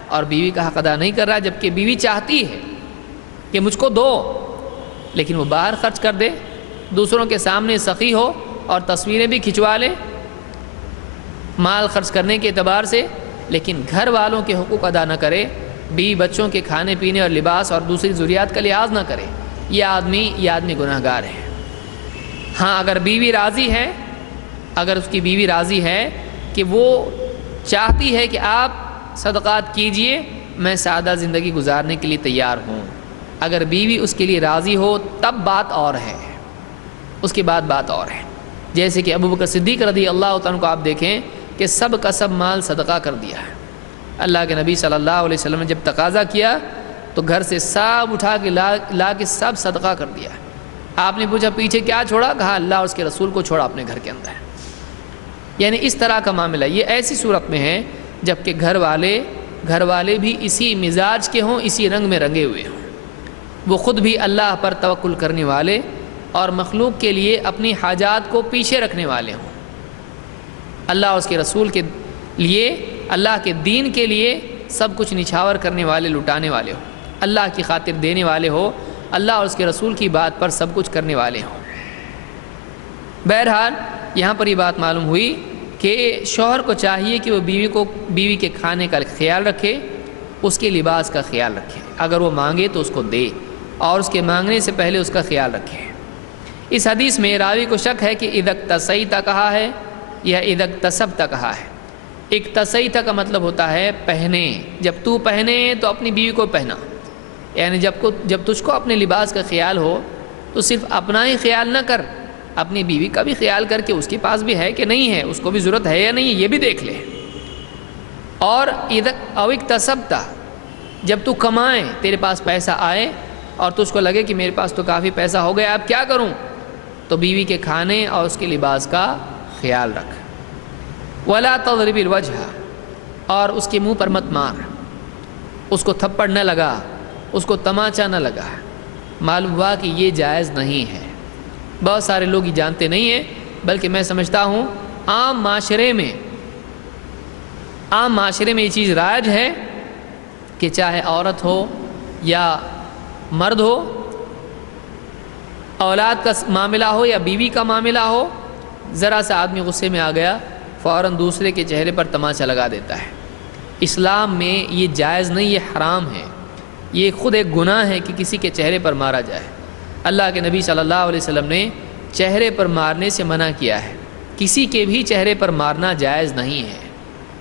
اور بیوی کا حق ادا نہیں کر رہا ہے، جبکہ بیوی چاہتی ہے کہ مجھ کو دو، لیکن وہ باہر خرچ کر دے، دوسروں کے سامنے سخی ہو اور تصویریں بھی کھنچوا لے مال خرچ کرنے کے اعتبار سے، لیکن گھر والوں کے حقوق ادا نہ کرے، بیوی بچوں کے کھانے پینے اور لباس اور دوسری ضروریات کا لحاظ نہ کرے، یہ آدمی گناہ گار ہے۔ ہاں، اگر بیوی راضی ہے، اگر اس کی بیوی راضی ہے کہ وہ چاہتی ہے کہ آپ صدقات کیجئے، میں سادہ زندگی گزارنے کے لیے تیار ہوں، اگر بیوی اس کے لیے راضی ہو تب بات اور ہے، اس کے بعد بات اور ہے۔ جیسے کہ ابوبکر صدیق رضی اللہ تعالیٰ کو آپ دیکھیں کہ سب کا سب مال صدقہ کر دیا ہے۔ اللہ کے نبی صلی اللہ علیہ وسلم نے جب تقاضا کیا تو گھر سے سب اٹھا کے لا کے سب صدقہ کر دیا۔ آپ نے پوچھا پیچھے کیا چھوڑا؟ کہا اللہ اور اس کے رسول کو چھوڑا اپنے گھر کے اندر۔ یعنی اس طرح کا معاملہ یہ ایسی صورت میں ہے جبکہ گھر والے بھی اسی مزاج کے ہوں، اسی رنگ میں رنگے ہوئے ہوں، وہ خود بھی اللہ پر توکل کرنے والے اور مخلوق کے لیے اپنی حاجات کو پیچھے رکھنے والے ہوں، اللہ اور اس کے رسول کے لیے، اللہ کے دین کے لیے سب کچھ نچھاور کرنے والے، لٹانے والے ہوں۔ اللہ کی خاطر دینے والے ہو، اللہ اور اس کے رسول کی بات پر سب کچھ کرنے والے ہوں۔ بہرحال یہاں پر یہ بات معلوم ہوئی کہ شوہر کو چاہیے کہ وہ بیوی کے کھانے کا خیال رکھے، اس کے لباس کا خیال رکھے، اگر وہ مانگے تو اس کو دے، اور اس کے مانگنے سے پہلے اس کا خیال رکھے۔ اس حدیث میں راوی کو شک ہے کہ اذا اکتسیت کہا ہے یا اذا اکتسبت کہا ہے۔ اکتسیت کا مطلب ہوتا ہے پہنے، جب تو پہنے تو اپنی بیوی کو پہنا، یعنی جب تجھ کو اپنے لباس کا خیال ہو تو صرف اپنا ہی خیال نہ کر، اپنی بیوی کا بھی خیال کر کے اس کے پاس بھی ہے کہ نہیں ہے، اس کو بھی ضرورت ہے یا نہیں ہے، یہ بھی دیکھ لے۔ اور او اکتسبت، جب تو کمائے، تیرے پاس پیسہ آئے اور تجھ کو لگے کہ میرے پاس تو کافی پیسہ ہو گیا، اب کیا کروں، تو بیوی کے کھانے اور اس کے لباس کا خیال رکھ۔ ولا تضرب الوجہ، اور اس کے منہ پر مت مار، اس کو تھپڑ نہ لگا، اس کو تماچا نہ لگا۔ معلوم ہوا کہ یہ جائز نہیں ہے، بہت سارے لوگ یہ جانتے نہیں ہیں، بلکہ میں سمجھتا ہوں عام معاشرے میں یہ چیز رائج ہے کہ چاہے عورت ہو یا مرد ہو، اولاد کا معاملہ ہو یا بیوی کا معاملہ ہو، ذرا سا آدمی غصے میں آ گیا فوراً دوسرے کے چہرے پر تماچا لگا دیتا ہے۔ اسلام میں یہ جائز نہیں، یہ حرام ہے، یہ خود ایک گناہ ہے کہ کسی کے چہرے پر مارا جائے۔ اللہ کے نبی صلی اللہ علیہ وسلم نے چہرے پر مارنے سے منع کیا ہے، کسی کے بھی چہرے پر مارنا جائز نہیں ہے،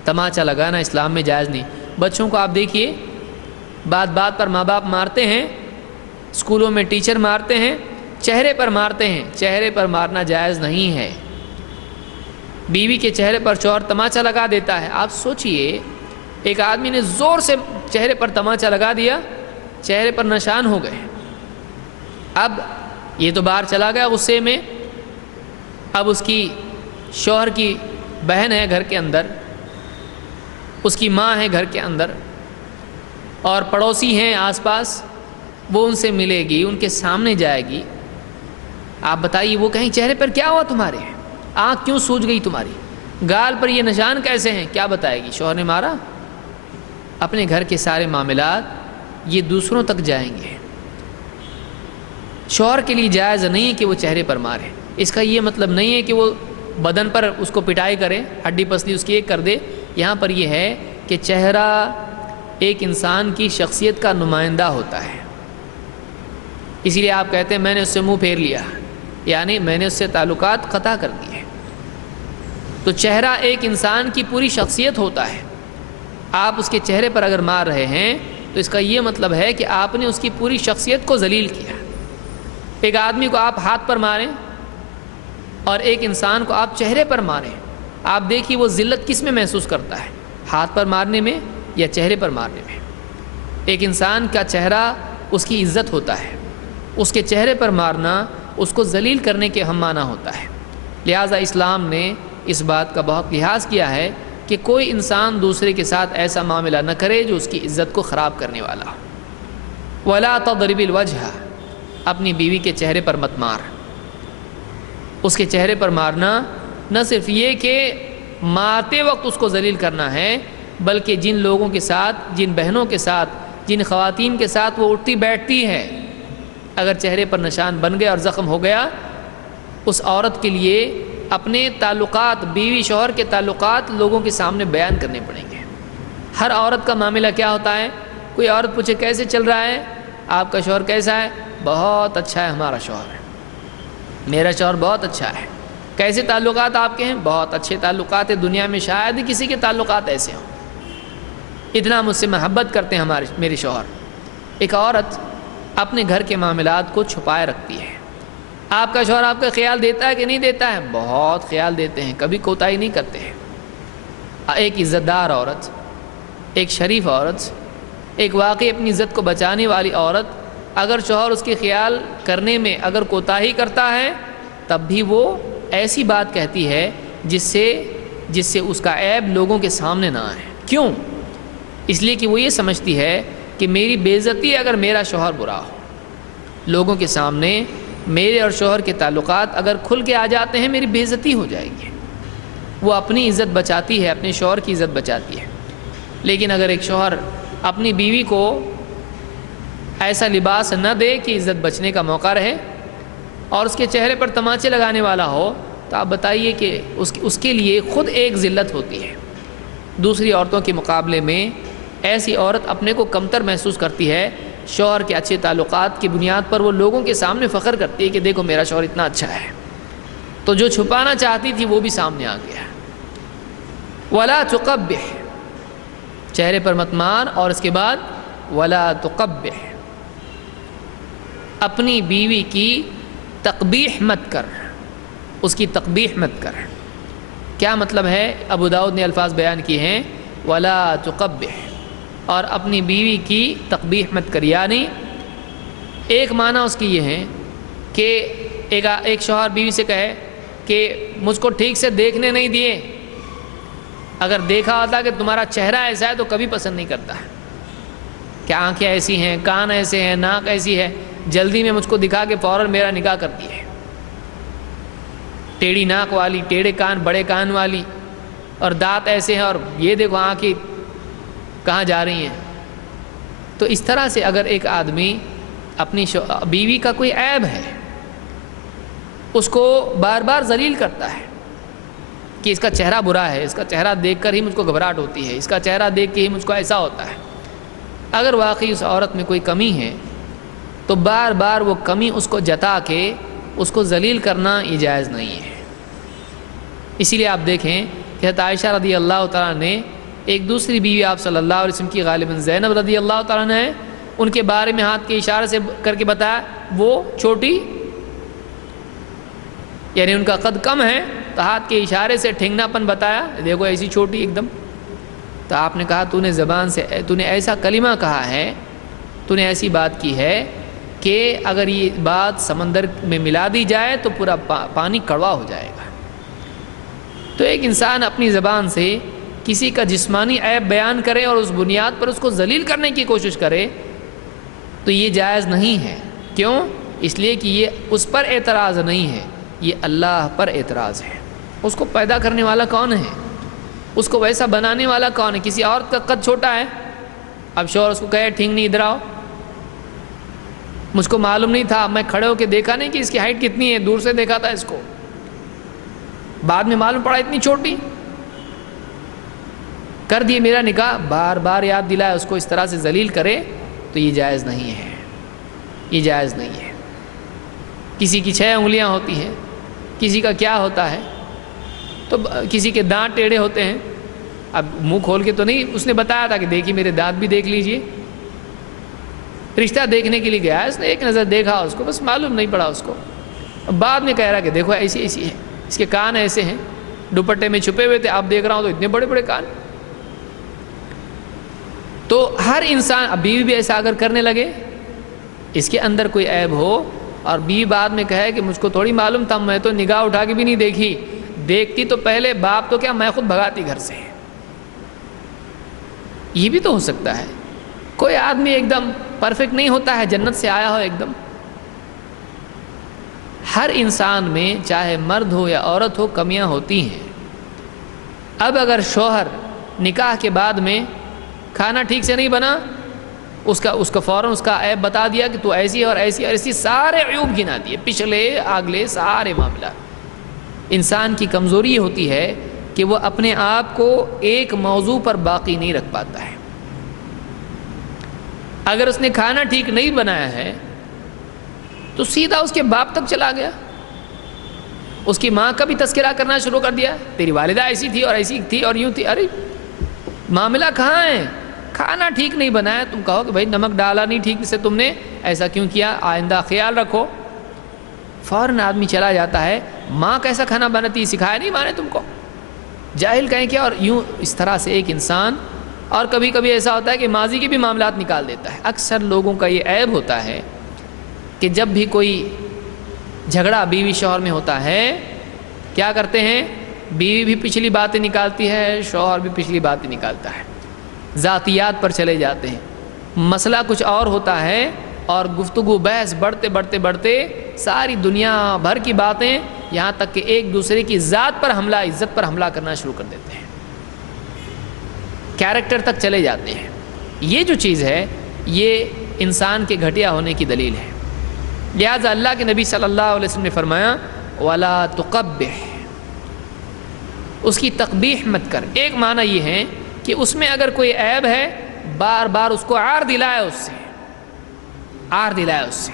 تماچا لگانا اسلام میں جائز نہیں۔ بچوں کو آپ دیکھیے، بات بات پر ماں باپ مارتے ہیں، اسکولوں میں ٹیچر مارتے ہیں، چہرے پر مارتے ہیں، چہرے پر مارنا جائز نہیں ہے۔ بیوی کے چہرے پر شوہر تماچا لگا دیتا ہے، آپ سوچئے ایک آدمی نے زور سے چہرے پر تماچا لگا دیا، چہرے پر نشان ہو گئے، اب یہ تو باہر چلا گیا غصے میں، اب اس کی شوہر کی بہن ہے گھر کے اندر، اس کی ماں ہے گھر کے اندر، اور پڑوسی ہیں آس پاس، وہ ان سے ملے گی، ان کے سامنے جائے گی، آپ بتائیے وہ کہیں چہرے پر کیا ہوا تمہارے، آنکھ کیوں سوج گئی تمہاری، گال پر یہ نشان کیسے ہیں، کیا بتائے گی، شوہر نے مارا۔ اپنے گھر کے سارے معاملات یہ دوسروں تک جائیں گے۔ شوہر کے لیے جائز نہیں ہے کہ وہ چہرے پر مارے، اس کا یہ مطلب نہیں ہے کہ وہ بدن پر اس کو پٹائی کرے، ہڈی پسلی اس کی ایک کر دے۔ یہاں پر یہ ہے کہ چہرہ ایک انسان کی شخصیت کا نمائندہ ہوتا ہے، اسی لیے آپ کہتے ہیں میں نے اس سے منہ پھیر لیا، یعنی میں نے اس سے تعلقات قطع کر دیے۔ تو چہرہ ایک انسان کی پوری شخصیت ہوتا ہے، آپ اس کے چہرے پر اگر مار رہے ہیں تو اس کا یہ مطلب ہے کہ آپ نے اس کی پوری شخصیت کو ذلیل کیا۔ ایک آدمی کو آپ ہاتھ پر ماریں اور ایک انسان کو آپ چہرے پر ماریں، آپ دیکھیے وہ ذلت کس میں محسوس کرتا ہے، ہاتھ پر مارنے میں یا چہرے پر مارنے میں۔ ایک انسان کا چہرہ اس کی عزت ہوتا ہے، اس کے چہرے پر مارنا اس کو ذلیل کرنے کے ہم معنی ہوتا ہے۔ لہٰذا اسلام نے اس بات کا بہت لحاظ کیا ہے کہ کوئی انسان دوسرے کے ساتھ ایسا معاملہ نہ کرے جو اس کی عزت کو خراب کرنے والا ہو۔ وَلَا تَضْرِبِ الْوَجْهَ، اپنی بیوی کے چہرے پر مت مار۔ اس کے چہرے پر مارنا نہ صرف یہ کہ مارتے وقت اس کو ذلیل کرنا ہے، بلکہ جن لوگوں کے ساتھ، جن بہنوں کے ساتھ، جن خواتین کے ساتھ وہ اٹھتی بیٹھتی ہے، اگر چہرے پر نشان بن گیا اور زخم ہو گیا، اس عورت کے لیے اپنے تعلقات، بیوی شوہر کے تعلقات لوگوں کے سامنے بیان کرنے پڑیں گے۔ ہر عورت کا معاملہ کیا ہوتا ہے، کوئی عورت پوچھے کیسے چل رہا ہے، آپ کا شوہر کیسا ہے، بہت اچھا ہے ہمارا شوہر، میرا شوہر بہت اچھا ہے۔ کیسے تعلقات آپ کے ہیں، بہت اچھے تعلقات ہیں، دنیا میں شاید ہی کسی کے تعلقات ایسے ہوں، اتنا مجھ سے محبت کرتے ہیں میرے شوہر۔ ایک عورت اپنے گھر کے معاملات کو چھپائے رکھتی ہے۔ آپ کا شوہر آپ کا خیال دیتا ہے کہ نہیں دیتا ہے، بہت خیال دیتے ہیں، کبھی کوتاہی نہیں کرتے ہیں۔ ایک عزت دار عورت، ایک شریف عورت، ایک واقعی اپنی عزت کو بچانے والی عورت، اگر شوہر اس کے خیال کرنے میں اگر کوتاہی کرتا ہے تب بھی وہ ایسی بات کہتی ہے جس سے اس کا عیب لوگوں کے سامنے نہ آئے۔ کیوں؟ اس لیے کہ وہ یہ سمجھتی ہے کہ میری بے عزتی اگر میرا شوہر برا ہو، لوگوں کے سامنے میرے اور شوہر کے تعلقات اگر کھل کے آ جاتے ہیں میری بے عزتی ہو جائے گی۔ وہ اپنی عزت بچاتی ہے، اپنے شوہر کی عزت بچاتی ہے۔ لیکن اگر ایک شوہر اپنی بیوی کو ایسا لباس نہ دے کہ عزت بچنے کا موقع رہے، اور اس کے چہرے پر تماچے لگانے والا ہو، تو آپ بتائیے کہ اس کے لیے خود ایک ذلت ہوتی ہے۔ دوسری عورتوں کے مقابلے میں ایسی عورت اپنے کو کمتر محسوس کرتی ہے، شوہر کے اچھے تعلقات کی بنیاد پر وہ لوگوں کے سامنے فخر کرتی ہے کہ دیکھو میرا شوہر اتنا اچھا ہے، تو جو چھپانا چاہتی تھی وہ بھی سامنے آ گیا۔ وَلَا تُقَبِّحْ، چہرے پر مت مار، اور اس کے بعد وَلَا تُقَبِّحْ، اپنی بیوی کی تقبیح مت کر، اس کی تقبیح مت کر۔ کیا مطلب ہے؟ ابو داؤد نے الفاظ بیان کیے ہیں، وَلَا تُقَبِّحْ، اور اپنی بیوی کی تقبیح مت کر، یعنی ایک معنی اس کی یہ ہے کہ ایک شوہر بیوی سے کہے کہ مجھ کو ٹھیک سے دیکھنے نہیں دیے، اگر دیکھا ہوتا کہ تمہارا چہرہ ایسا ہے تو کبھی پسند نہیں کرتا، کہ آنکھیں ایسی ہیں، کان ایسے ہیں، ناک ایسی ہے، جلدی میں مجھ کو دکھا کے فوراً میرا نکاح کرتی ہے، ٹیڑھی ناک والی، ٹیڑھے کان، بڑے کان والی، اور دانت ایسے ہیں، اور یہ دیکھو آنکھیں کہاں جا رہی ہیں۔ تو اس طرح سے اگر ایک آدمی اپنی بیوی کا کوئی عیب ہے، اس کو بار بار ذلیل کرتا ہے کہ اس کا چہرہ برا ہے، اس کا چہرہ دیکھ کر ہی مجھ کو گھبراہٹ ہوتی ہے، اس کا چہرہ دیکھ کے ہی مجھ کو ایسا ہوتا ہے، اگر واقعی اس عورت میں کوئی کمی ہے تو بار بار وہ کمی اس کو جتا کے اس کو ذلیل کرنا یہ جائز نہیں ہے۔ اسی لیے آپ دیکھیں کہ حضرت عائشہ رضی اللہ تعالیٰ نے ایک دوسری بیوی آپ صلی اللہ علیہ وسلم کی، غالباً زینب رضی اللہ تعالیٰ نے، ان کے بارے میں ہاتھ کے اشارے سے کر کے بتایا وہ چھوٹی، یعنی ان کا قد کم ہے، تو ہاتھ کے اشارے سے ٹھنگنا پن بتایا، دیکھو ایسی چھوٹی ایک دم۔ تو آپ نے کہا تو نے زبان سے تو نے ایسا کلمہ کہا ہے، تو نے ایسی بات کی ہے کہ اگر یہ بات سمندر میں ملا دی جائے تو پورا پانی کڑوا ہو جائے گا۔ تو ایک انسان اپنی زبان سے کسی کا جسمانی عیب بیان کرے اور اس بنیاد پر اس کو ذلیل کرنے کی کوشش کرے تو یہ جائز نہیں ہے۔ کیوں؟ اس لیے کہ یہ اس پر اعتراض نہیں ہے، یہ اللہ پر اعتراض ہے۔ اس کو پیدا کرنے والا کون ہے؟ اس کو ویسا بنانے والا کون ہے؟ کسی عورت کا قد چھوٹا ہے، اب شوہر اس کو کہے ٹھیک نہیں ادھر آؤ، مجھ کو معلوم نہیں تھا، میں کھڑے ہو کے دیکھا نہیں کہ اس کی ہائٹ کتنی ہے، دور سے دیکھا تھا اس کو، بعد میں معلوم پڑا اتنی چھوٹی، کر دیے میرا نکاح، بار بار یاد دلائے، اس کو اس طرح سے ذلیل کرے تو یہ جائز نہیں ہے، یہ جائز نہیں ہے۔ کسی کی 6 انگلیاں ہوتی ہیں، کسی کا کیا ہوتا ہے، تو کسی کے دانت ٹیڑھے ہوتے ہیں، اب منہ کھول کے تو نہیں اس نے بتایا تھا کہ دیکھیے میرے دانت بھی دیکھ لیجئے، رشتہ دیکھنے کے لیے گیا، اس نے ایک نظر دیکھا اس کو، بس معلوم نہیں پڑا اس کو، بعد میں کہہ رہا کہ دیکھو ایسی ایسی ہے، اس کے کان ایسے ہیں، دوپٹے میں چھپے ہوئے تھے، آپ دیکھ رہا ہوں تو اتنے بڑے بڑے کان۔ تو ہر انسان، اب بیوی بھی ایسا اگر کرنے لگے، اس کے اندر کوئی عیب ہو اور بیوی بعد میں کہے کہ مجھ کو تھوڑی معلوم تھا، میں تو نگاہ اٹھا کے بھی نہیں دیکھی، دیکھتی تو پہلے باپ تو کیا میں خود بھگاتی گھر سے، یہ بھی تو ہو سکتا ہے۔ کوئی آدمی ایک دم پرفیکٹ نہیں ہوتا ہے، جنت سے آیا ہو ایک دم۔ ہر انسان میں چاہے مرد ہو یا عورت ہو کمیاں ہوتی ہیں۔ اب اگر شوہر نکاح کے بعد میں کھانا ٹھیک سے نہیں بنا، اس کا فوراً اس کا عیب بتا دیا کہ تو ایسی ہے اور ایسی اور ایسی، سارے عیوب گنا دیے، پچھلے اگلے سارے معاملات۔ انسان کی کمزوری ہوتی ہے کہ وہ اپنے آپ کو ایک موضوع پر باقی نہیں رکھ پاتا ہے۔ اگر اس نے کھانا ٹھیک نہیں بنایا ہے تو سیدھا اس کے باپ تک چلا گیا، اس کی ماں کا بھی تذکرہ کرنا شروع کر دیا، تیری والدہ ایسی تھی اور ایسی تھی اور یوں تھی۔ ارے معاملہ کہاں ہے؟ کھانا ٹھیک نہیں بنایا، تم کہو کہ بھائی نمک ڈالا نہیں ٹھیک سے تم نے، ایسا کیوں کیا، آئندہ خیال رکھو، فوراً آدمی چلا جاتا ہے۔ ماں کیسا کھانا بناتی سکھایا نہیں ماں نے تم کو، جاہل کہیں کیا، اور یوں اس طرح سے ایک انسان، اور کبھی کبھی ایسا ہوتا ہے کہ ماضی کے بھی معاملات نکال دیتا ہے۔ اکثر لوگوں کا یہ عیب ہوتا ہے کہ جب بھی کوئی جھگڑا بیوی شوہر میں ہوتا ہے، کیا کرتے ہیں، بیوی بھی پچھلی باتیں نکالتی ہے، شوہر بھی پچھلی باتیں نکالتا ہے، ذاتیات پر چلے جاتے ہیں، مسئلہ کچھ اور ہوتا ہے اور گفتگو بحث بڑھتے بڑھتے بڑھتے ساری دنیا بھر کی باتیں، یہاں تک کہ ایک دوسرے کی ذات پر حملہ، عزت پر حملہ کرنا شروع کر دیتے ہیں، کیریکٹر تک چلے جاتے ہیں۔ یہ جو چیز ہے یہ انسان کے گھٹیا ہونے کی دلیل ہے۔ لہٰذا اللہ کے نبی صلی اللہ علیہ وسلم نے فرمایا وَلَا تُقَبِّحْ، اس کی تقبیح مت کر۔ ایک معنی یہ ہے کہ اس میں اگر کوئی عیب ہے بار بار اس کو عار دلائے، اس سے عار دلائے اس سے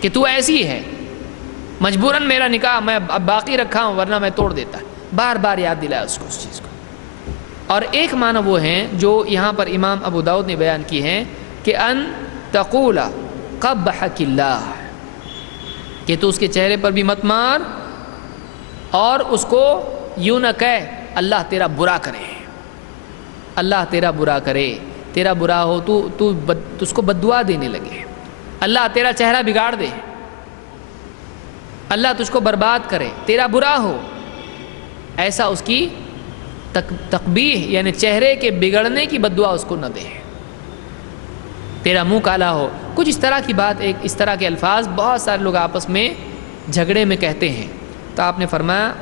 کہ تو ایسی ہے، مجبوراً میرا نکاح میں اب باقی رکھا ہوں ورنہ میں توڑ دیتا، بار بار یاد دلائے اس کو اس چیز کو۔ اور ایک معنی وہ ہیں جو یہاں پر امام ابو داؤد نے بیان کی ہیں کہ ان تقول قبحک اللہ، کہ تو اس کے چہرے پر بھی مت مار اور اس کو یوں نہ کہہ اللہ تیرا برا کرے، اللہ تیرا برا کرے، تیرا برا ہو تو اس کو بد دعا دینے لگے، اللہ تیرا چہرہ بگاڑ دے، اللہ تجھ کو برباد کرے، تیرا برا ہو، ایسا اس کی تقبیح یعنی چہرے کے بگڑنے کی بد دعا اس کو نہ دے، تیرا منہ کالا ہو، کچھ اس طرح کی بات، ایک اس طرح کے الفاظ بہت سارے لوگ آپس میں جھگڑے میں کہتے ہیں، تو آپ نے فرمایا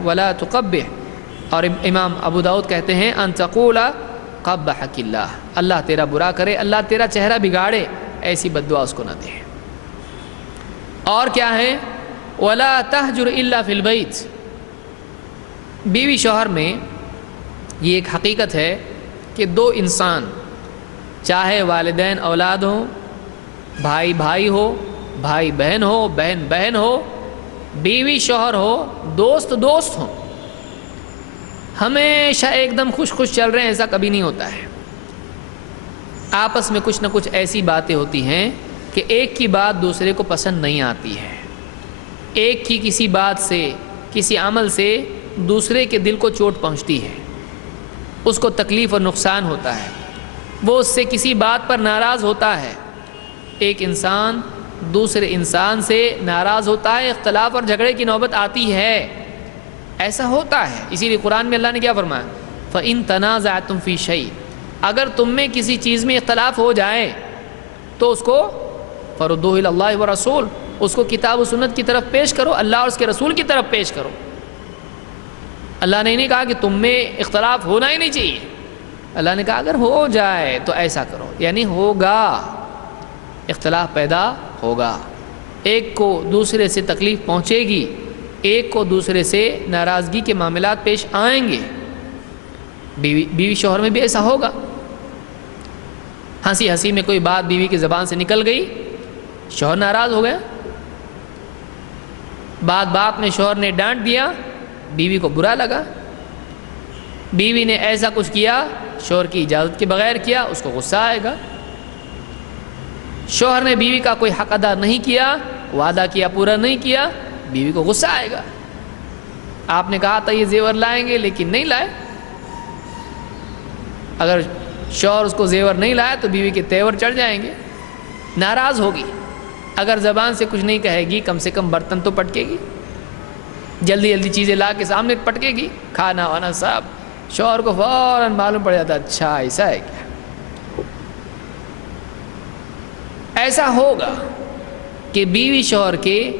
ولا تقبح، اور امام ابو داؤد کہتے ہیں ان تقول قبحک اللہ، اللہ تیرا برا کرے، اللہ تیرا چہرہ بگاڑے، ایسی بد دعا اس کو نہ دے۔ اور کیا ہے ولا تہجر الا فی البیت، بیوی شوہر میں یہ ایک حقیقت ہے کہ دو انسان چاہے والدین اولاد ہوں، بھائی بھائی ہو، بھائی بہن ہو، بہن بہن ہو، بیوی شوہر ہو، دوست دوست ہوں، ہمیشہ ایک دم خوش خوش چل رہے ہیں ایسا کبھی نہیں ہوتا ہے۔ آپس میں کچھ نہ کچھ ایسی باتیں ہوتی ہیں کہ ایک کی بات دوسرے کو پسند نہیں آتی ہے، ایک کی کسی بات سے، کسی عمل سے دوسرے کے دل کو چوٹ پہنچتی ہے، اس کو تکلیف اور نقصان ہوتا ہے، وہ اس سے کسی بات پر ناراض ہوتا ہے، ایک انسان دوسرے انسان سے ناراض ہوتا ہے، اختلاف اور جھگڑے کی نوبت آتی ہے، ایسا ہوتا ہے۔ اسی لیے قرآن میں اللہ نے کیا فرمایا فَإِن تَنَازَعْتُمْ فِي شَيْءٍ، اگر تم میں کسی چیز میں اختلاف ہو جائے تو اس کو فَرُدُّوهُ إِلَى اللَّهِ وَرَسُولِهِ، اس کو کتاب و سنت کی طرف پیش کرو، اللہ اور اس کے رسول کی طرف پیش کرو۔ اللہ نے نہیں کہا کہ تم میں اختلاف ہونا ہی نہیں چاہیے، اللہ نے کہا اگر ہو جائے تو ایسا کرو، یعنی ہوگا، اختلاف پیدا ہوگا، ایک کو دوسرے سے تکلیف پہنچے گی، ایک کو دوسرے سے ناراضگی کے معاملات پیش آئیں گے، بیوی شوہر میں بھی ایسا ہوگا۔ ہنسی ہنسی میں کوئی بات بیوی کی زبان سے نکل گئی، شوہر ناراض ہو گیا، بات بات میں شوہر نے ڈانٹ دیا، بیوی کو برا لگا، بیوی نے ایسا کچھ کیا شوہر کی اجازت کے بغیر کیا، اس کو غصہ آئے گا، شوہر نے بیوی کا کوئی حق ادا نہیں کیا، وعدہ کیا پورا نہیں کیا، بیوی کو غصہ آئے گا، آپ نے کہا تھا یہ زیور لائیں گے لیکن نہیں لائے، اگر شوہر اس کو زیور نہیں لائے تو بیوی کے تیور چڑھ جائیں گے، ناراض ہوگی، اگر زبان سے کچھ نہیں کہے گی کم سے کم برتن تو پٹکے گی، جلدی جلدی چیزیں لا کے سامنے پٹکے گی، کھانا وانا سب، شوہر کو فوراً معلوم پڑ جاتا اچھا ایسا ہے کیا۔ ایسا ہوگا کہ بیوی شوہر کے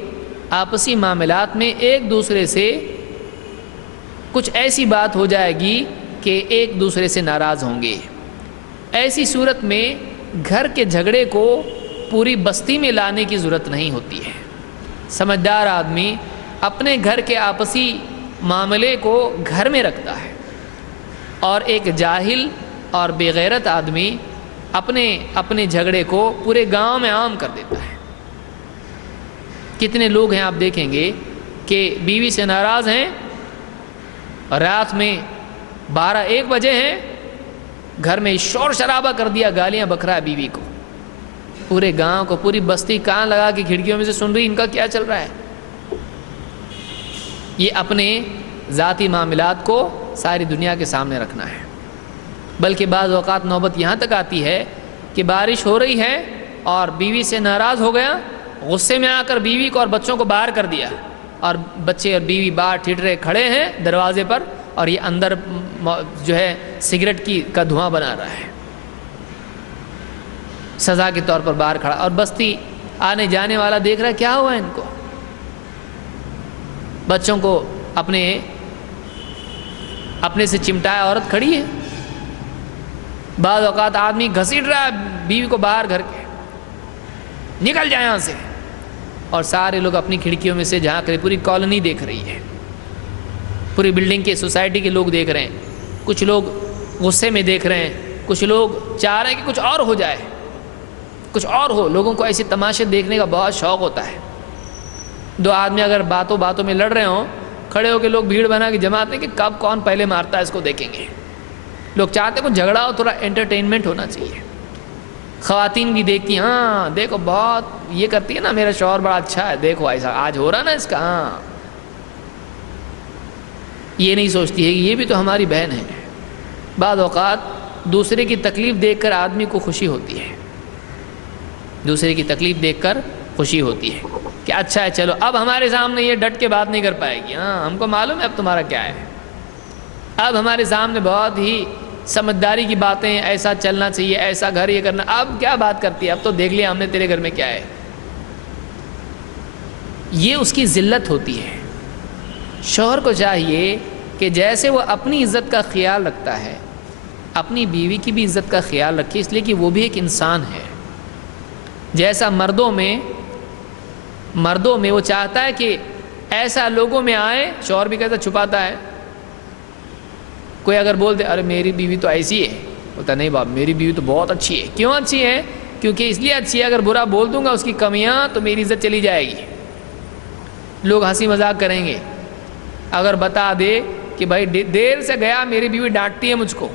آپسی معاملات میں ایک دوسرے سے کچھ ایسی بات ہو جائے گی کہ ایک دوسرے سے ناراض ہوں گے، ایسی صورت میں گھر کے جھگڑے کو پوری بستی میں لانے کی ضرورت نہیں ہوتی ہے۔ سمجھدار آدمی اپنے گھر کے آپسی معاملے کو گھر میں رکھتا ہے، اور ایک جاہل اور بے غیرت آدمی اپنے جھگڑے کو پورے گاؤں میں عام کر دیتا ہے۔ کتنے لوگ ہیں آپ دیکھیں گے کہ بیوی سے ناراض ہیں، رات میں 12-1 بجے ہیں، گھر میں شور شرابہ کر دیا، گالیاں بکرا ہے بیوی کو، پورے گاؤں کو، پوری بستی کان لگا کے کھڑکیوں میں سے سن رہی ان کا کیا چل رہا ہے۔ یہ اپنے ذاتی معاملات کو ساری دنیا کے سامنے رکھنا ہے، بلکہ بعض اوقات نوبت یہاں تک آتی ہے کہ بارش ہو رہی ہے اور بیوی سے ناراض ہو گیا، غصے میں آ کر بیوی کو اور بچوں کو باہر کر دیا، اور بچے اور بیوی باہر ٹھٹرے کھڑے ہیں دروازے پر، اور یہ اندر جو ہے سگریٹ کا دھواں بنا رہا ہے، سزا کے طور پر باہر کھڑا، اور بستی آنے جانے والا دیکھ رہا ہے کیا ہوا ان کو، بچوں کو اپنے سے چمٹایا عورت کھڑی ہے، بعض اوقات آدمی گھسیٹ رہا ہے بیوی کو باہر گھر کے، نکل جائے یہاں سے، اور سارے لوگ اپنی کھڑکیوں میں سے جھانک رہے، پوری کالونی دیکھ رہی ہے، پوری بلڈنگ کے سوسائٹی کے لوگ دیکھ رہے ہیں، کچھ لوگ غصے میں دیکھ رہے ہیں، کچھ لوگ چاہ رہے ہیں کہ کچھ اور ہو جائے، کچھ اور ہو۔ لوگوں کو ایسے تماشے دیکھنے کا بہت شوق ہوتا ہے۔ دو آدمی اگر باتوں باتوں میں لڑ رہے ہوں، کھڑے ہو کے لوگ بھیڑ بنا کے جماعت ہیں کہ کب کون پہلے مارتا ہے اس کو دیکھیں گے۔ لوگ چاہتے ہیں کچھ جھگڑا ہو، تھوڑا انٹرٹینمنٹ ہونا چاہیے۔ خواتین بھی دیکھتی ہیں، ہاں دیکھو بہت یہ کرتی ہے نا، میرا شوہر بڑا اچھا ہے، دیکھو ایسا آج ہو رہا نا اس کا، ہاں۔ یہ نہیں سوچتی ہے کہ یہ بھی تو ہماری بہن ہے۔ بعض اوقات دوسرے کی تکلیف دیکھ کر آدمی کو خوشی ہوتی ہے، دوسرے کی تکلیف دیکھ کر خوشی ہوتی ہے کہ اچھا ہے، چلو اب ہمارے سامنے یہ ڈٹ کے بات نہیں کر پائے گی، ہاں ہم کو معلوم ہے اب تمہارا کیا ہے، اب ہمارے سامنے بہت ہی سمجھداری کی باتیں، ایسا چلنا چاہیے، ایسا گھر یہ کرنا، اب کیا بات کرتی ہے، اب تو دیکھ لیا ہم نے تیرے گھر میں کیا ہے۔ یہ اس کی ذلت ہوتی ہے۔ شوہر کو چاہیے کہ جیسے وہ اپنی عزت کا خیال رکھتا ہے، اپنی بیوی کی بھی عزت کا خیال رکھے، اس لیے کہ وہ بھی ایک انسان ہے۔ جیسا مردوں میں وہ چاہتا ہے کہ ایسا لوگوں میں آئے، شوہر بھی کہتا چھپاتا ہے۔ کوئی اگر بول دے ارے میری بیوی تو ایسی ہے، بولتا نہیں باپ میری بیوی تو بہت اچھی ہے۔ کیوں اچھی ہے؟ کیونکہ اس لیے اچھی ہے، اگر برا بول دوں گا اس کی کمیاں تو میری عزت چلی جائے گی، لوگ ہنسی مذاق کریں گے۔ اگر بتا دے کہ بھائی دیر سے گیا میری بیوی ڈانٹتی ہے مجھ کو،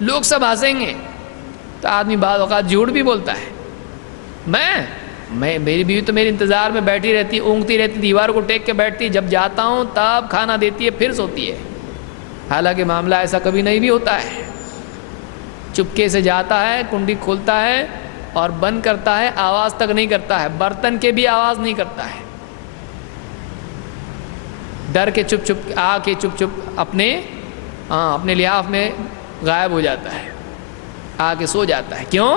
لوگ سب ہنسیں گے، تو آدمی بعض اوقات جھوٹ بھی بولتا ہے۔ میری بیوی تو میرے انتظار میں بیٹھی رہتی، اونگتی رہتی، دیوار کو ٹیک کے بیٹھتی، جب جاتا ہوں تب کھانا دیتی ہے، پھر سوتی ہے۔ حالانکہ معاملہ ایسا کبھی نہیں بھی ہوتا ہے۔ چپکے سے جاتا ہے، کنڈی کھولتا ہے اور بند کرتا ہے، آواز تک نہیں کرتا ہے، برتن کے بھی آواز نہیں کرتا ہے، ڈر کے چپ چپ آ کے چپ چپ اپنے لحاف میں غائب ہو جاتا ہے، آ کے سو جاتا ہے۔ کیوں؟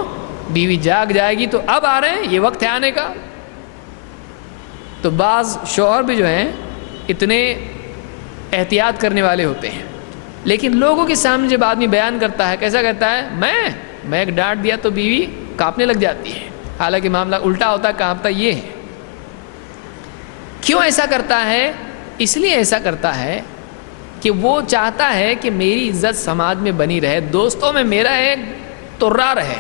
بیوی جاگ جائے گی تو اب آ رہے ہیں، یہ وقت ہے آنے کا۔ تو بعض شوہر بھی جو ہیں اتنے احتیاط کرنے والے ہوتے ہیں، لیکن لوگوں کے سامنے جب آدمی بیان کرتا ہے، کیسا کہتا ہے، میں ایک ڈانٹ دیا تو بیوی کانپنے لگ جاتی ہے، حالانکہ معاملہ الٹا ہوتا ہے، کانپتا یہ ہے۔ کیوں ایسا کرتا ہے؟ اس لیے ایسا کرتا ہے کہ وہ چاہتا ہے کہ میری عزت سماج میں بنی رہے، دوستوں میں میرا ایک ترا رہے،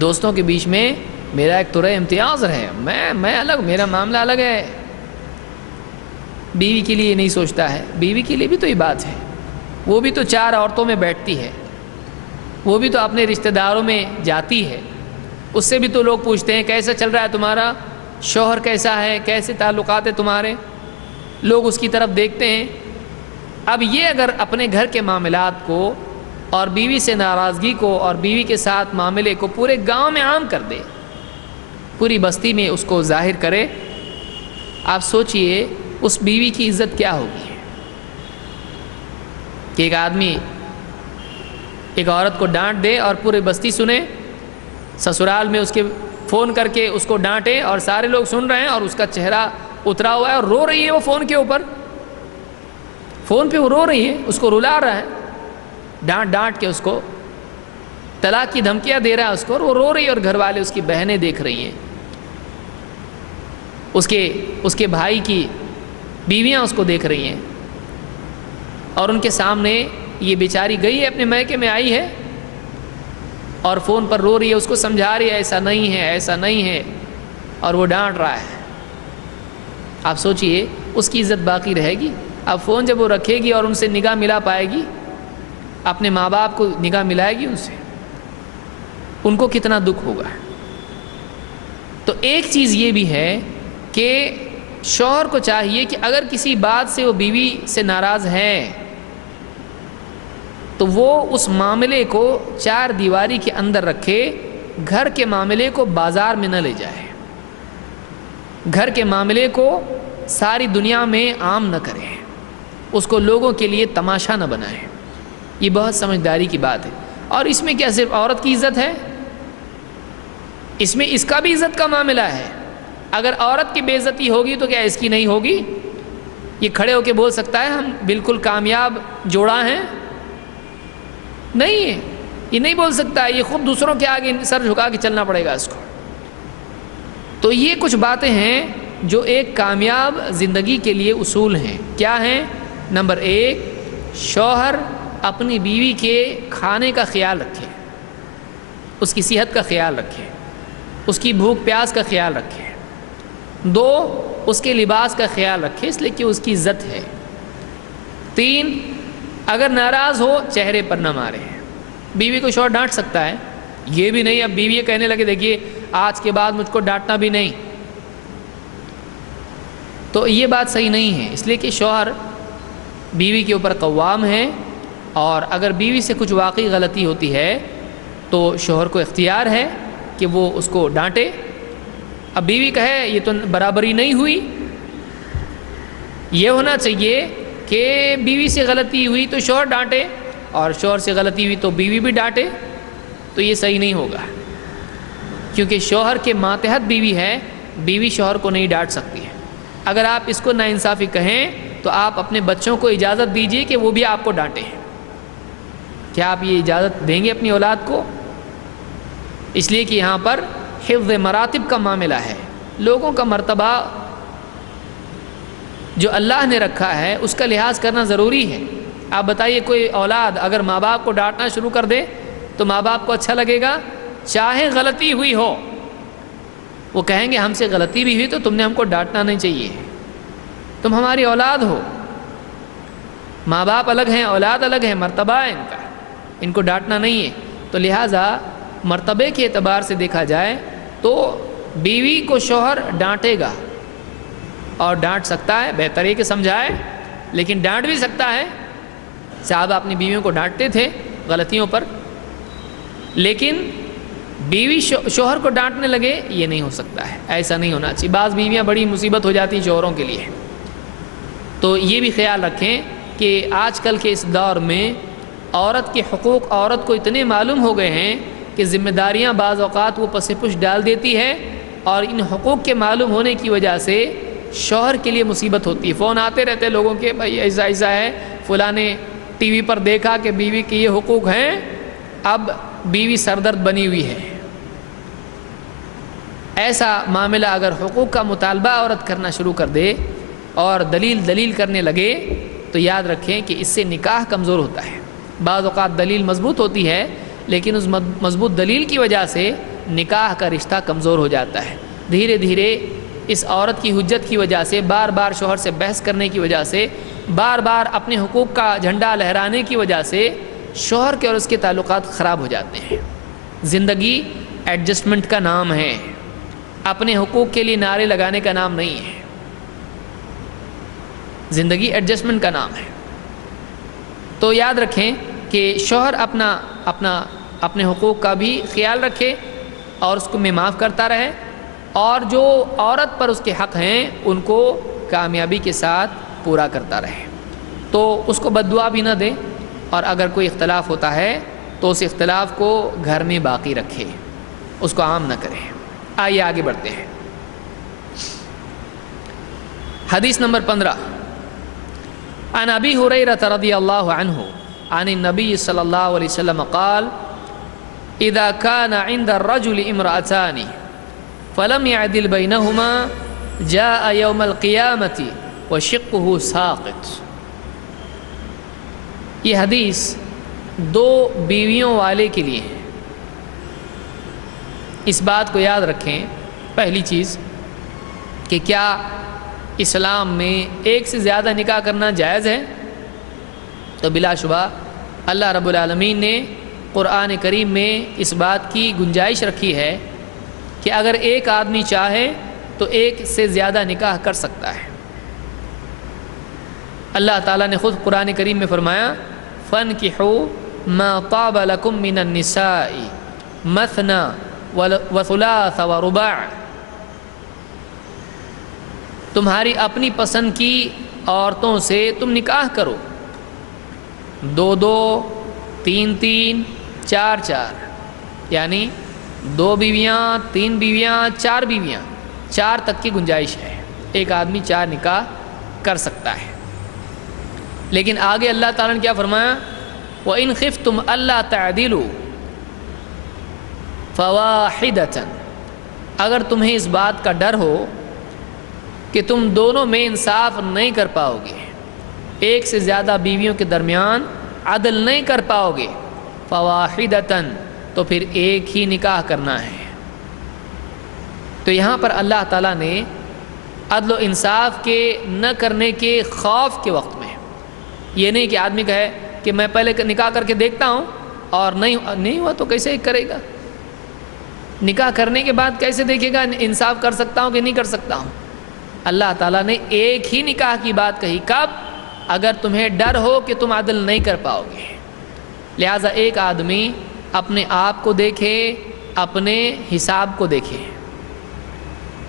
دوستوں کے بیچ میں میرا ایک ترا امتیاز رہے، میں الگ، میرا معاملہ الگ ہے۔ بیوی کے لیے نہیں سوچتا ہے، بیوی کے لیے بھی تو یہ بات ہے، وہ بھی تو 4 عورتوں میں بیٹھتی ہے، وہ بھی تو اپنے رشتہ داروں میں جاتی ہے، اس سے بھی تو لوگ پوچھتے ہیں کیسا چل رہا ہے تمہارا شوہر، کیسا ہے، کیسے تعلقات ہیں تمہارے، لوگ اس کی طرف دیکھتے ہیں۔ اب یہ اگر اپنے گھر کے معاملات کو اور بیوی سے ناراضگی کو اور بیوی کے ساتھ معاملے کو پورے گاؤں میں عام کر دے، پوری بستی میں اس کو ظاہر کرے، آپ سوچئے اس بیوی کی عزت کیا ہوگی کہ ایک آدمی ایک عورت کو ڈانٹ دے اور پورے بستی سنے، سسرال میں اس کے فون کر کے اس کو ڈانٹے اور سارے لوگ سن رہے ہیں اور اس کا چہرہ اترا ہوا ہے اور رو رہی ہے وہ فون کے اوپر، فون پہ وہ رو رہی ہے، اس کو رلا رہا ہے، ڈانٹ کے اس کو طلاق کی دھمکیاں دے رہا ہے اس کو، اور وہ رو رہی ہے، اور گھر والے اس کی بہنیں دیکھ رہی ہیں، اس کے بھائی کی بیویاں اس کو دیکھ رہی ہیں، اور ان کے سامنے یہ بیچاری گئی ہے اپنے میکے میں آئی ہے اور فون پر رو رہی ہے، اس کو سمجھا رہی ہے ایسا نہیں ہے، ایسا نہیں ہے، اور وہ ڈانٹ رہا ہے۔ آپ سوچئے اس کی عزت باقی رہے گی؟ اب فون جب وہ رکھے گی اور ان سے نگاہ ملا پائے گی، اپنے ماں باپ کو نگاہ ملائے گی ان سے، ان کو کتنا دکھ ہوگا۔ تو ایک چیز یہ بھی ہے کہ شوہر کو چاہیے کہ اگر کسی بات سے وہ بیوی سے ناراض ہے تو وہ اس معاملے کو 4 دیواری کے اندر رکھے، گھر کے معاملے کو بازار میں نہ لے جائے، گھر کے معاملے کو ساری دنیا میں عام نہ کرے، اس کو لوگوں کے لیے تماشا نہ بنائے۔ یہ بہت سمجھداری کی بات ہے۔ اور اس میں کیا صرف عورت کی عزت ہے؟ اس میں اس کا بھی عزت کا معاملہ ہے۔ اگر عورت کی بے عزتی ہوگی تو کیا اس کی نہیں ہوگی؟ یہ کھڑے ہو کے بول سکتا ہے ہم بالکل کامیاب جوڑا ہیں؟ نہیں ہے، یہ نہیں بول سکتا، یہ خود دوسروں کے آگے سر جھکا کے چلنا پڑے گا اس کو۔ تو یہ کچھ باتیں ہیں جو ایک کامیاب زندگی کے لیے اصول ہیں۔ کیا ہیں؟ نمبر 1، شوہر اپنی بیوی کے کھانے کا خیال رکھے، اس کی صحت کا خیال رکھے، اس کی بھوک پیاس کا خیال رکھے۔ 2، اس کے لباس کا خیال رکھے، اس لیے کہ اس کی عزت ہے۔ 3، اگر ناراض ہو چہرے پر نہ مارے۔ بیوی کو شوہر ڈانٹ سکتا ہے، یہ بھی نہیں اب بیوی یہ کہنے لگے دیکھیے آج کے بعد مجھ کو ڈانٹنا بھی نہیں، تو یہ بات صحیح نہیں ہے۔ اس لیے کہ شوہر بیوی کے اوپر قوام ہے، اور اگر بیوی سے کچھ واقعی غلطی ہوتی ہے تو شوہر کو اختیار ہے کہ وہ اس کو ڈانٹے۔ اب بیوی کہے یہ تو برابری نہیں ہوئی، یہ ہونا چاہیے کہ بیوی سے غلطی ہوئی تو شوہر ڈانٹے، اور شوہر سے غلطی ہوئی تو بیوی بھی ڈانٹے، تو یہ صحیح نہیں ہوگا، کیونکہ شوہر کے ماتحت بیوی ہے، بیوی شوہر کو نہیں ڈانٹ سکتی ہے۔ اگر آپ اس کو ناانصافی کہیں تو آپ اپنے بچوں کو اجازت دیجیے کہ وہ بھی آپ کو ڈانٹیں۔ کیا آپ یہ اجازت دیں گے اپنی اولاد کو؟ اس لیے کہ یہاں پر حفظ مراتب کا معاملہ ہے، لوگوں کا مرتبہ جو اللہ نے رکھا ہے اس کا لحاظ کرنا ضروری ہے۔ آپ بتائیے کوئی اولاد اگر ماں باپ کو ڈانٹنا شروع کر دے تو ماں باپ کو اچھا لگے گا؟ چاہے غلطی ہوئی ہو، وہ کہیں گے ہم سے غلطی بھی ہوئی تو تم نے ہم کو ڈانٹنا نہیں چاہیے، تم ہماری اولاد ہو۔ ماں باپ الگ ہیں، اولاد الگ ہے، مرتبہ ہے ان کا، ان کو ڈانٹنا نہیں ہے۔ تو لہٰذا مرتبے کے اعتبار سے دیکھا جائے تو بیوی کو شوہر ڈانٹے گا، اور ڈانٹ سکتا ہے، بہتر ہے کہ سمجھائے، لیکن ڈانٹ بھی سکتا ہے۔ صحابہ اپنی بیویوں کو ڈانٹتے تھے غلطیوں پر، لیکن بیوی شوہر کو ڈانٹنے لگے یہ نہیں ہو سکتا ہے، ایسا نہیں ہونا چاہیے۔ بعض بیویاں بڑی مصیبت ہو جاتی ہیں شوہروں کے لیے، تو یہ بھی خیال رکھیں کہ آج کل کے اس دور میں عورت کے حقوق عورت کو اتنے معلوم ہو گئے ہیں کہ ذمہ داریاں بعض اوقات وہ پس پش ڈال دیتی ہے، اور ان حقوق کے معلوم ہونے کی وجہ سے شوہر کے لیے مصیبت ہوتی ہے۔ فون آتے رہتے ہیں لوگوں کے، بھائی ایسا ایسا ہے، فلاں نے ٹی وی پر دیکھا کہ بیوی کے یہ حقوق ہیں، اب بیوی سردرد بنی ہوئی ہے۔ ایسا معاملہ اگر حقوق کا مطالبہ عورت کرنا شروع کر دے اور دلیل کرنے لگے تو یاد رکھیں کہ اس سے نکاح کمزور ہوتا ہے۔ بعض اوقات دلیل مضبوط ہوتی ہے، لیکن اس مضبوط دلیل کی وجہ سے نکاح کا رشتہ کمزور ہو جاتا ہے۔ دھیرے دھیرے اس عورت کی حجت کی وجہ سے، بار بار شوہر سے بحث کرنے کی وجہ سے، بار بار اپنے حقوق کا جھنڈا لہرانے کی وجہ سے شوہر کے اور اس کے تعلقات خراب ہو جاتے ہیں۔ زندگی ایڈجسٹمنٹ کا نام ہے، اپنے حقوق کے لیے نعرے لگانے کا نام نہیں ہے۔ زندگی ایڈجسٹمنٹ کا نام ہے۔ تو یاد رکھیں کہ شوہر اپنے حقوق کا بھی خیال رکھے اور اس کو میں معاف کرتا رہے، اور جو عورت پر اس کے حق ہیں ان کو کامیابی کے ساتھ پورا کرتا رہے۔ تو اس کو بد دعا بھی نہ دے، اور اگر کوئی اختلاف ہوتا ہے تو اس اختلاف کو گھر میں باقی رکھے، اس کو عام نہ کرے۔ آئیے آگے بڑھتے ہیں۔ حدیث نمبر 15، عن ابی ہریرہ رضی اللہ عنہ عن النبی صلی اللہ علیہ وسلم قال اذا كان عند الرجل امرأتان فلم يعدل بينهما جاء يوم القيامة وشقه ساقط۔ یہ حدیث دو بیویوں والے کے لیے ہے۔ اس بات کو یاد رکھیں، پہلی چیز کہ کیا اسلام میں ایک سے زیادہ نکاح کرنا جائز ہے؟ تو بلا شبہ اللہ رب العالمین نے قرآن کریم میں اس بات کی گنجائش رکھی ہے کہ اگر ایک آدمی چاہے تو ایک سے زیادہ نکاح کر سکتا ہے۔ اللہ تعالیٰ نے خود قرآن کریم میں فرمایا فَانْكِحُوا مَا طَابَ لَكُم مِّنَ النِّسَاءِ مَثْنَى وَثُلَاثَ وَرُبَاعَ، تمہاری اپنی پسند کی عورتوں سے تم نکاح کرو، 2 2 3 3 4 4، یعنی 2 بیویاں 3 بیویاں 4 بیویاں، 4 تک کی گنجائش ہے، ایک آدمی 4 نکاح کر سکتا ہے۔ لیکن آگے اللہ تعالیٰ نے کیا فرمایا؟ وَإِنْ خِفْتُمْ أَلَّا تَعْدِلُوا فَوَاحِدَةً، اگر تمہیں اس بات کا ڈر ہو کہ تم دونوں میں انصاف نہیں کر پاؤ گے، ایک سے زیادہ بیویوں کے درمیان عدل نہیں کر پاؤ گے، فواحدتاً، تو پھر ایک ہی نکاح کرنا ہے۔ تو یہاں پر اللہ تعالیٰ نے عدل و انصاف کے نہ کرنے کے خوف کے وقت میں، یہ نہیں کہ آدمی کہے کہ میں پہلے نکاح کر کے دیکھتا ہوں اور نہیں ہوا تو کیسے کرے گا، نکاح کرنے کے بعد کیسے دیکھے گا انصاف کر سکتا ہوں کہ نہیں کر سکتا ہوں۔ اللہ تعالیٰ نے ایک ہی نکاح کی بات کہی، کب؟ اگر تمہیں ڈر ہو کہ تم عدل نہیں کر پاؤ گے۔ لہٰذا ایک آدمی اپنے آپ کو دیکھے، اپنے حساب کو دیکھے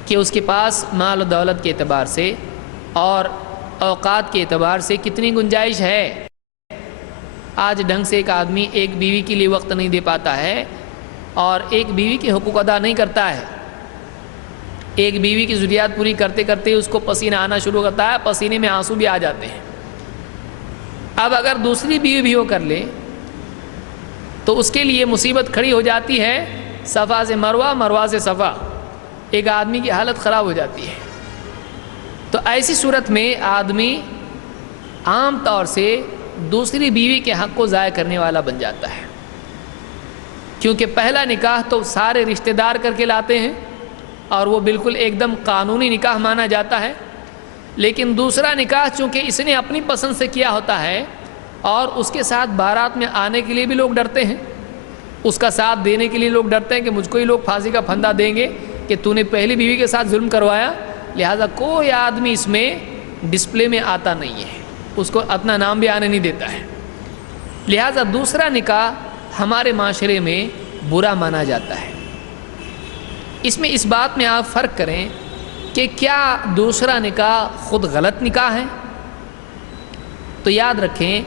کہ اس کے پاس مال و دولت کے اعتبار سے اور اوقات کے اعتبار سے کتنی گنجائش ہے۔ آج ڈھنگ سے ایک آدمی ایک بیوی کے لیے وقت نہیں دے پاتا ہے اور ایک بیوی کے حقوق ادا نہیں کرتا ہے، ایک بیوی کی ضروریات پوری کرتے کرتے اس کو پسینہ آنا شروع کرتا ہے، پسینے میں آنسو بھی آ جاتے ہیں۔ اب اگر دوسری بیوی بھی وہ کر لے تو اس کے لیے مصیبت کھڑی ہو جاتی ہے، صفا سے مروہ، مروہ سے صفا، ایک آدمی کی حالت خراب ہو جاتی ہے۔ تو ایسی صورت میں آدمی عام طور سے دوسری بیوی کے حق کو ضائع کرنے والا بن جاتا ہے، کیونکہ پہلا نکاح تو سارے رشتہ دار کر کے لاتے ہیں اور وہ بالکل ایک دم قانونی نکاح مانا جاتا ہے، لیکن دوسرا نکاح چونکہ اس نے اپنی پسند سے کیا ہوتا ہے اور اس کے ساتھ بارات میں آنے کے لیے بھی لوگ ڈرتے ہیں، اس کا ساتھ دینے کے لیے لوگ ڈرتے ہیں کہ مجھ کو ہی لوگ پھانسی کا پھندا دیں گے کہ تو نے پہلی بیوی کے ساتھ ظلم کروایا، لہٰذا کوئی آدمی اس میں ڈسپلے میں آتا نہیں ہے، اس کو اپنا نام بھی آنے نہیں دیتا ہے۔ لہٰذا دوسرا نکاح ہمارے معاشرے میں برا مانا جاتا ہے۔ اس میں اس بات میں آپ فرق کریں کہ کیا دوسرا نکاح خود غلط نکاح ہے؟ تو یاد رکھیں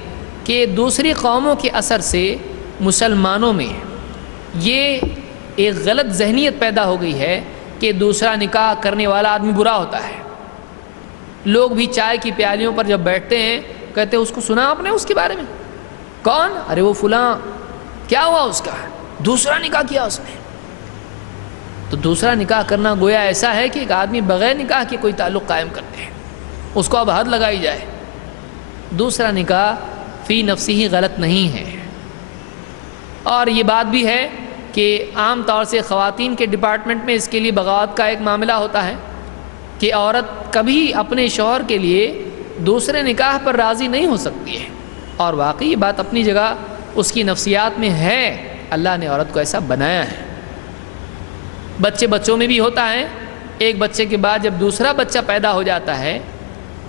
کہ دوسری قوموں کے اثر سے مسلمانوں میں یہ ایک غلط ذہنیت پیدا ہو گئی ہے کہ دوسرا نکاح کرنے والا آدمی برا ہوتا ہے۔ لوگ بھی چائے کی پیالیوں پر جب بیٹھتے ہیں کہتے ہیں اس کو سنا آپ نے اس کے بارے میں؟ کون؟ ارے وہ فلاں، کیا ہوا اس کا؟ دوسرا نکاح کیا اس نے۔ تو دوسرا نکاح کرنا گویا ایسا ہے کہ ایک آدمی بغیر نکاح کے کوئی تعلق قائم کرتے ہیں، اس کو اب حد لگائی جائے۔ دوسرا نکاح فی نفسی ہی غلط نہیں ہے، اور یہ بات بھی ہے کہ عام طور سے خواتین کے ڈپارٹمنٹ میں اس کے لیے بغاوت کا ایک معاملہ ہوتا ہے کہ عورت کبھی اپنے شوہر کے لیے دوسرے نکاح پر راضی نہیں ہو سکتی ہے، اور واقعی یہ بات اپنی جگہ اس کی نفسیات میں ہے، اللہ نے عورت کو ایسا بنایا ہے۔ بچوں میں بھی ہوتا ہے، ایک بچے کے بعد جب دوسرا بچہ پیدا ہو جاتا ہے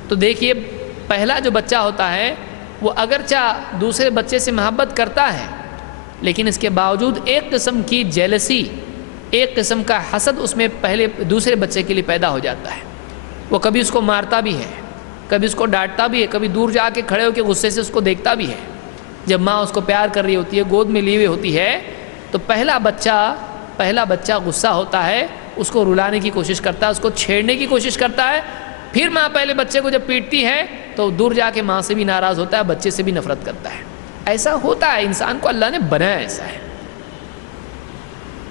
تو دیکھیے پہلا جو بچہ ہوتا ہے وہ اگرچہ دوسرے بچے سے محبت کرتا ہے، لیکن اس کے باوجود ایک قسم کی جیلسی، ایک قسم کا حسد اس میں پہلے دوسرے بچے کے لیے پیدا ہو جاتا ہے۔ وہ کبھی اس کو مارتا بھی ہے، کبھی اس کو ڈانٹتا بھی ہے، کبھی دور جا کے کھڑے ہو کے غصے سے اس کو دیکھتا بھی ہے۔ جب ماں اس کو پیار کر رہی ہوتی ہے، گود میں لی ہوئی ہوتی ہے، تو پہلا بچہ غصہ ہوتا ہے، اس کو رلانے کی کوشش کرتا ہے، اس کو چھیڑنے کی کوشش کرتا ہے، پھر ماں پہلے بچے کو جب پیٹتی ہے تو دور جا کے ماں سے بھی ناراض ہوتا ہے، بچے سے بھی نفرت کرتا ہے۔ ایسا ہوتا ہے، انسان کو اللہ نے بنایا ایسا ہے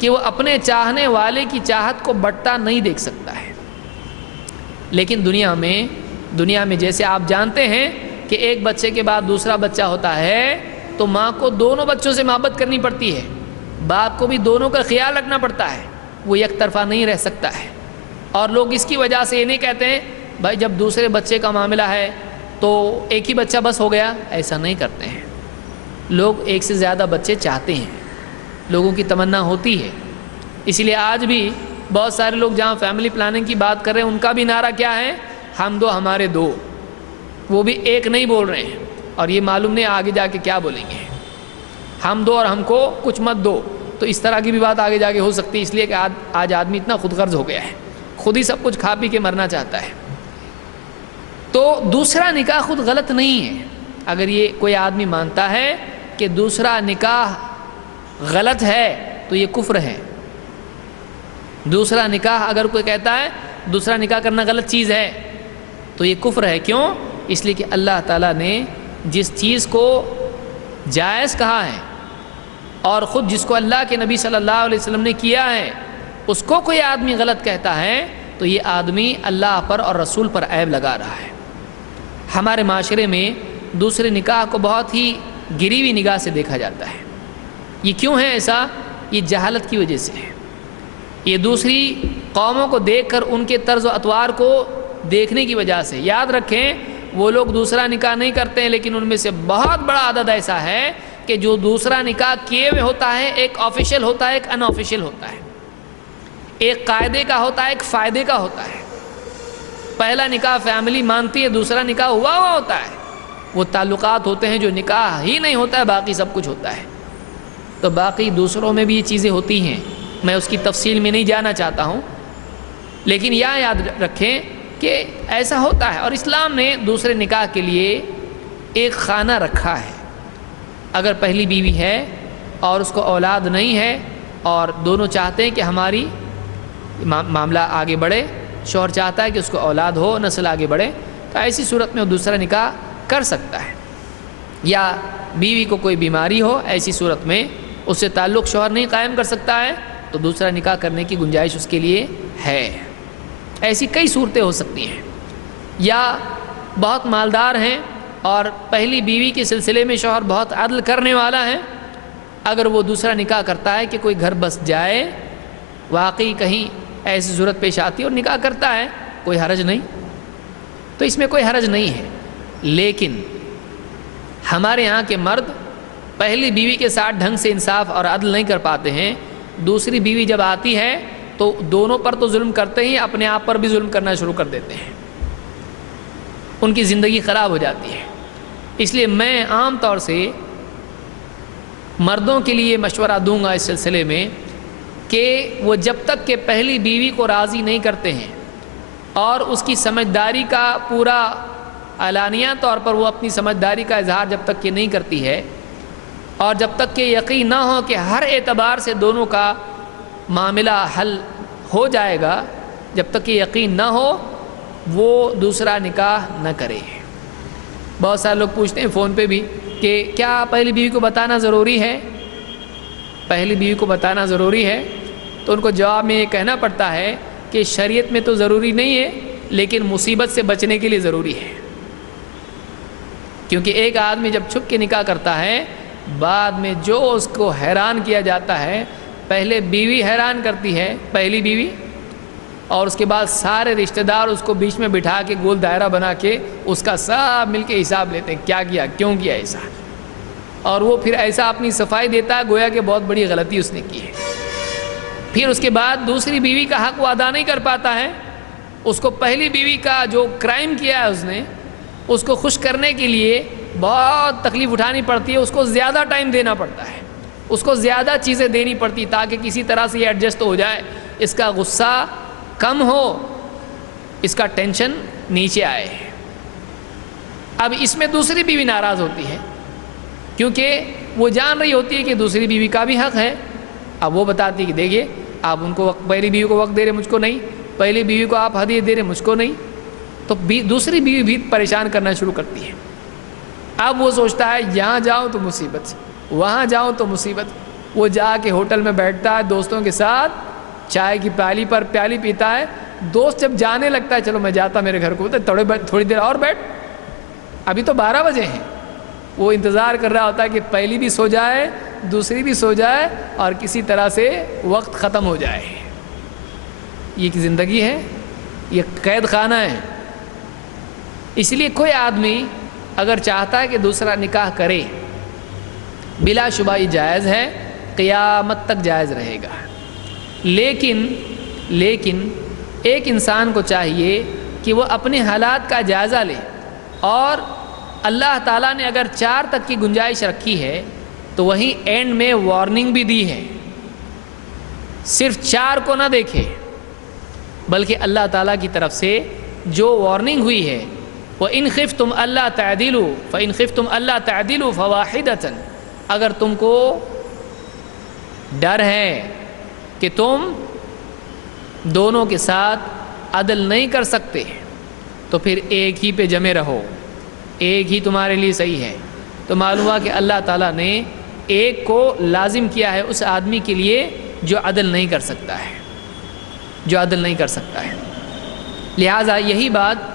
کہ وہ اپنے چاہنے والے کی چاہت کو بٹتا نہیں دیکھ سکتا ہے۔ لیکن دنیا میں جیسے آپ جانتے ہیں کہ ایک بچے کے بعد دوسرا بچہ ہوتا ہے تو ماں کو دونوں بچوں سے محبت کرنی پڑتی ہے، باپ کو بھی دونوں کا خیال رکھنا پڑتا ہے، وہ یک طرفہ نہیں رہ سکتا ہے۔ اور لوگ اس کی وجہ سے یہ نہیں کہتے ہیں بھائی جب دوسرے بچے کا معاملہ ہے تو ایک ہی بچہ بس ہو گیا، ایسا نہیں کرتے ہیں۔ لوگ ایک سے زیادہ بچے چاہتے ہیں، لوگوں کی تمنا ہوتی ہے، اسی لیے آج بھی بہت سارے لوگ جہاں فیملی پلاننگ کی بات کر رہے ہیں ان کا بھی نعرہ کیا ہے؟ ہم دو ہمارے دو، وہ بھی ایک نہیں بول رہے ہیں، اور یہ معلوم نہیں آگے جا کے کیا بولیں گے، ہم دو اور ہم کو کچھ مت دو، تو اس طرح کی بھی بات آگے جا کے ہو سکتی ہے، اس لیے کہ آج آدمی اتنا خود غرض ہو گیا ہے، خود ہی سب کچھ کھا پی کے مرنا چاہتا ہے۔ تو دوسرا نکاح خود غلط نہیں ہے، اگر یہ کوئی آدمی مانتا ہے کہ دوسرا نکاح غلط ہے تو یہ کفر ہے۔ دوسرا نکاح اگر کوئی کہتا ہے دوسرا نکاح کرنا غلط چیز ہے تو یہ کفر ہے۔ کیوں؟ اس لیے کہ اللہ تعالیٰ نے جس چیز کو جائز کہا ہے، اور خود جس کو اللہ کے نبی صلی اللہ علیہ وسلم نے کیا ہے اس کو کوئی آدمی غلط کہتا ہے تو یہ آدمی اللہ پر اور رسول پر عیب لگا رہا ہے۔ ہمارے معاشرے میں دوسرے نکاح کو بہت ہی گری ہوئی نگاہ سے دیکھا جاتا ہے۔ یہ کیوں ہے ایسا؟ یہ جہالت کی وجہ سے ہے۔ یہ دوسری قوموں کو دیکھ کر ان کے طرز و اطوار کو دیکھنے کی وجہ سے۔ یاد رکھیں وہ لوگ دوسرا نکاح نہیں کرتے ہیں، لیکن ان میں سے بہت بڑا عدد ایسا ہے کہ جو دوسرا نکاح کیے ہوئے ہوتا ہے، ایک آفیشیل ہوتا ہے، ایک ان آفیشیل ہوتا ہے، ایک قاعدے کا ہوتا ہے، ایک فائدے کا ہوتا ہے۔ پہلا نکاح فیملی مانتی ہے، دوسرا نکاح ہوا ہوتا ہے، وہ تعلقات ہوتے ہیں جو نکاح ہی نہیں ہوتا ہے، باقی سب کچھ ہوتا ہے۔ تو باقی دوسروں میں بھی یہ چیزیں ہوتی ہیں، میں اس کی تفصیل میں نہیں جانا چاہتا ہوں، لیکن یہ یاد رکھیں کہ ایسا ہوتا ہے۔ اور اسلام نے دوسرے نکاح کے لیے ایک خانہ رکھا ہے۔ اگر پہلی بیوی ہے اور اس کو اولاد نہیں ہے اور دونوں چاہتے ہیں کہ ہماری معاملہ آگے بڑھے، شوہر چاہتا ہے کہ اس کو اولاد ہو، نسل آگے بڑھے، تو ایسی صورت میں وہ دوسرا نکاح کر سکتا ہے۔ یا بیوی کو کوئی بیماری ہو، ایسی صورت میں اس سے تعلق شوہر نہیں قائم کر سکتا ہے تو دوسرا نکاح کرنے کی گنجائش اس کے لیے ہے۔ ایسی کئی صورتیں ہو سکتی ہیں۔ یا بہت مالدار ہیں اور پہلی بیوی کے سلسلے میں شوہر بہت عدل کرنے والا ہے، اگر وہ دوسرا نکاح کرتا ہے کہ کوئی گھر بس جائے، واقعی کہیں ایسی ضرورت پیش آتی ہے اور نکاح کرتا ہے، کوئی حرج نہیں، تو اس میں کوئی حرج نہیں ہے۔ لیکن ہمارے یہاں کے مرد پہلی بیوی کے ساتھ ڈھنگ سے انصاف اور عدل نہیں کر پاتے ہیں، دوسری بیوی جب آتی ہے تو دونوں پر تو ظلم کرتے ہی، اپنے آپ پر بھی ظلم کرنا شروع کر دیتے ہیں، ان کی زندگی خراب ہو جاتی ہے۔ اس لیے میں عام طور سے مردوں کے لیے مشورہ دوں گا اس سلسلے میں کہ وہ جب تک کہ پہلی بیوی کو راضی نہیں کرتے ہیں اور اس کی سمجھداری کا پورا اعلانیہ طور پر وہ اپنی سمجھداری کا اظہار جب تک کہ نہیں کرتی ہے، اور جب تک کہ یقین نہ ہو کہ ہر اعتبار سے دونوں کا معاملہ حل ہو جائے گا، جب تک کہ یقین نہ ہو وہ دوسرا نکاح نہ کرے۔ بہت سارے لوگ پوچھتے ہیں فون پہ بھی کہ کیا پہلی بیوی کو بتانا ضروری ہے؟ پہلی بیوی کو بتانا ضروری ہے؟ تو ان کو جواب میں یہ کہنا پڑتا ہے کہ شریعت میں تو ضروری نہیں ہے، لیکن مصیبت سے بچنے کے لیے ضروری ہے۔ کیونکہ ایک آدمی جب چھپ کے نکاح کرتا ہے، بعد میں جو اس کو حیران کیا جاتا ہے، پہلے بیوی حیران کرتی ہے، پہلی بیوی، اور اس کے بعد سارے رشتہ دار اس کو بیچ میں بٹھا کے گول دائرہ بنا کے اس کا سب مل کے حساب لیتے ہیں، کیا کیا، کیوں کیا ایسا، اور وہ پھر ایسا اپنی صفائی دیتا ہے گویا کہ بہت بڑی غلطی اس نے کی ہے۔ پھر اس کے بعد دوسری بیوی کا حق وہ ادا نہیں کر پاتا ہے، اس کو پہلی بیوی کا جو کرائم کیا ہے اس نے، اس کو خوش کرنے کے لیے بہت تکلیف اٹھانی پڑتی ہے، اس کو زیادہ ٹائم دینا پڑتا ہے، اس کو زیادہ چیزیں دینی پڑتی تاکہ کسی طرح سے یہ ایڈجسٹ ہو جائے، اس کا غصہ کم ہو، اس کا ٹینشن نیچے آئے۔ اب اس میں دوسری بیوی ناراض ہوتی ہے کیونکہ وہ جان رہی ہوتی ہے کہ دوسری بیوی کا بھی حق ہے۔ اب وہ بتاتی ہے کہ دیکھیے آپ ان کو پہلی بیوی کو وقت دے رہے، مجھ کو نہیں، پہلی بیوی کو آپ ہدیہ دے رہے، مجھ کو نہیں، تو دوسری بیوی بھی پریشان کرنا شروع کرتی ہے۔ اب وہ سوچتا ہے یہاں جاؤں تو مصیبت، وہاں جاؤں تو مصیبت۔ وہ جا کے ہوٹل میں بیٹھتا ہے دوستوں کے ساتھ، چائے کی پیالی پر پیالی پیتا ہے، دوست جب جانے لگتا ہے چلو میں جاتا میرے گھر کو، تھوڑی دیر اور بیٹھ، ابھی تو 12 بجے ہیں، وہ انتظار کر رہا ہوتا ہے کہ پہلی بھی سو جائے، دوسری بھی سو جائے اور کسی طرح سے وقت ختم ہو جائے۔ یہ ایک زندگی ہے، یہ قید خانہ ہے۔ اس لیے کوئی آدمی اگر چاہتا ہے کہ دوسرا نکاح کرے، بلا شبہ یہ جائز ہے، قیامت تک جائز رہے گا۔ لیکن ایک انسان کو چاہیے کہ وہ اپنے حالات کا جائزہ لے، اور اللہ تعالیٰ نے اگر 4 تک کی گنجائش رکھی ہے تو وہیں اینڈ میں وارننگ بھی دی ہے، صرف 4 کو نہ دیکھے، بلکہ اللہ تعالیٰ کی طرف سے جو وارننگ ہوئی ہے، وَإِنْ خِفْتُمْ أَلَّا تَعْدِلُوا فَإِنْ خِفْتُمْ أَلَّا تَعْدِلُوا فَوَاحِدَةً، اگر تم کو ڈر ہے کہ تم دونوں کے ساتھ عدل نہیں کر سکتے تو پھر ایک ہی پہ جمے رہو، ایک ہی تمہارے لیے صحیح ہے۔ تو معلوم ہوا کہ اللہ تعالیٰ نے ایک کو لازم کیا ہے اس آدمی کے لیے جو عدل نہیں کر سکتا ہے، جو عدل نہیں کر سکتا ہے۔ لہٰذا یہی بات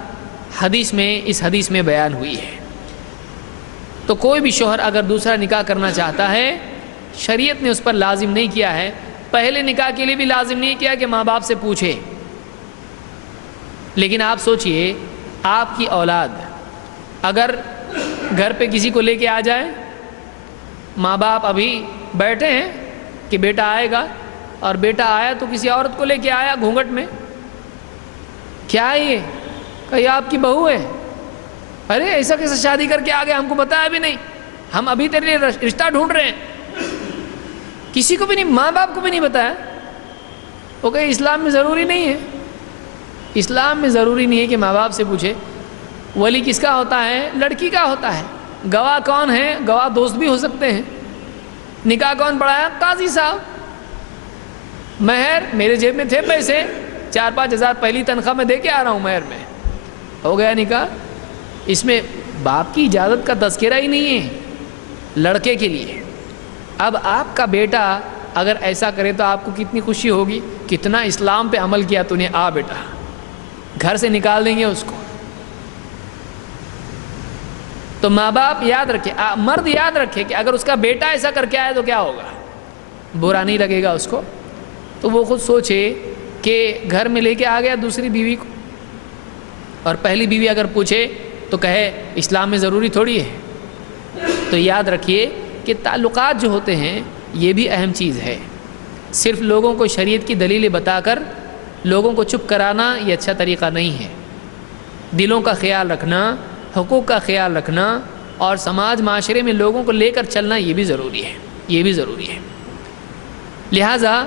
اس حدیث میں بیان ہوئی ہے۔ تو کوئی بھی شوہر اگر دوسرا نکاح کرنا چاہتا ہے، شریعت نے اس پر لازم نہیں کیا ہے، پہلے نکاح کے لیے بھی لازم نہیں کیا کہ ماں باپ سے پوچھے۔ لیکن آپ سوچئے، آپ کی اولاد اگر گھر پہ کسی کو لے کے آ جائے، ماں باپ ابھی بیٹھے ہیں کہ بیٹا آئے گا، اور بیٹا آیا تو کسی عورت کو لے کے آیا گھونگھٹ میں، کیا ہے یہ؟ کہ آپ کی بہو ہے۔ ارے ایسا کیسے شادی کر کے آ گیا، ہم کو بتایا بھی نہیں، ہم ابھی تیرے لیے رشتہ ڈھونڈ رہے ہیں، کسی کو بھی نہیں، ماں باپ کو بھی نہیں بتایا۔ وہ کہ اسلام میں ضروری نہیں ہے، اسلام میں ضروری نہیں ہے کہ ماں باپ سے پوچھے۔ ولی کس کا ہوتا ہے؟ لڑکی کا ہوتا ہے۔ گواہ کون ہے؟ گواہ دوست بھی ہو سکتے ہیں۔ نکاح کون پڑھایا؟ قاضی صاحب۔ مہر میرے جیب میں تھے پیسے، 4-5 ہزار پہلی تنخواہ میں دے کے آ رہا ہوں مہر میں، ہو گیا نکاح۔ اس میں باپ کی اجازت کا تذکرہ ہی نہیں ہے لڑکے کے لیے۔ اب آپ کا بیٹا اگر ایسا کرے تو آپ کو کتنی خوشی ہوگی، کتنا اسلام پہ عمل کیا تو نے، آ بیٹا، گھر سے نکال دیں گے اس کو۔ تو ماں باپ یاد رکھے، مرد یاد رکھے کہ اگر اس کا بیٹا ایسا کر کے آئے تو کیا ہوگا، برا نہیں لگے گا اس کو۔ تو وہ خود سوچے کہ گھر میں لے کے آ گیا دوسری بیوی کو، اور پہلی بیوی اگر پوچھے تو کہے اسلام میں ضروری تھوڑی ہے۔ تو یاد رکھیے کہ تعلقات جو ہوتے ہیں یہ بھی اہم چیز ہے۔ صرف لوگوں کو شریعت کی دلیلیں بتا کر لوگوں کو چپ کرانا یہ اچھا طریقہ نہیں ہے۔ دلوں کا خیال رکھنا، حقوق کا خیال رکھنا، اور سماج معاشرے میں لوگوں کو لے کر چلنا یہ بھی ضروری ہے، یہ بھی ضروری ہے۔ لہٰذا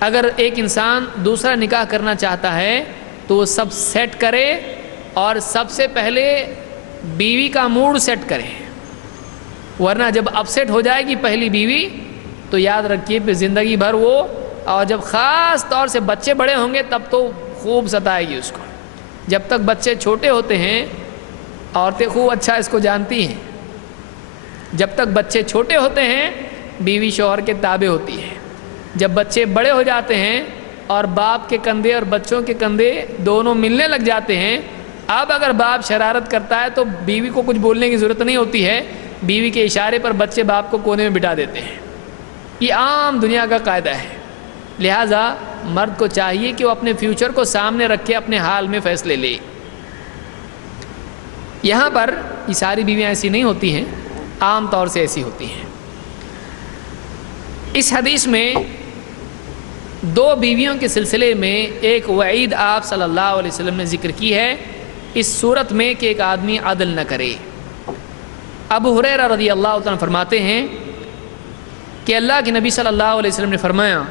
اگر ایک انسان دوسرا نکاح کرنا چاہتا ہے تو وہ سب سیٹ کرے، اور سب سے پہلے بیوی کا موڈ سیٹ کرے، ورنہ جب اپسیٹ ہو جائے گی پہلی بیوی تو یاد رکھیے پھر زندگی بھر وہ، اور جب خاص طور سے بچے بڑے ہوں گے تب تو خوب ستائے گی اس کو۔ جب تک بچے چھوٹے ہوتے ہیں عورتیں خوب اچھا اس کو جانتی ہیں، جب تک بچے چھوٹے ہوتے ہیں بیوی شوہر کے تابع ہوتی ہے۔ جب بچے بڑے ہو جاتے ہیں اور باپ کے کندھے اور بچوں کے کندھے دونوں ملنے لگ جاتے ہیں، اب اگر باپ شرارت کرتا ہے تو بیوی کو کچھ بولنے کی ضرورت نہیں ہوتی ہے، بیوی کے اشارے پر بچے باپ کو کونے میں بٹھا دیتے ہیں۔ یہ عام دنیا کا قاعدہ ہے۔ لہٰذا مرد کو چاہیے کہ وہ اپنے فیوچر کو سامنے رکھ کے اپنے حال میں فیصلے لے۔ یہاں پر یہ ساری بیویاں ایسی نہیں ہوتی ہیں، عام طور سے ایسی ہوتی ہیں۔ اس حدیث میں 2 بیویوں کے سلسلے میں ایک وعید آپ صلی اللہ علیہ وسلم نے ذکر کی ہے، اس صورت میں کہ ایک آدمی عدل نہ کرے۔ ابو ہریرہ رضی اللہ عنہ فرماتے ہیں کہ اللہ کے نبی صلی اللہ علیہ وسلم نے فرمایا،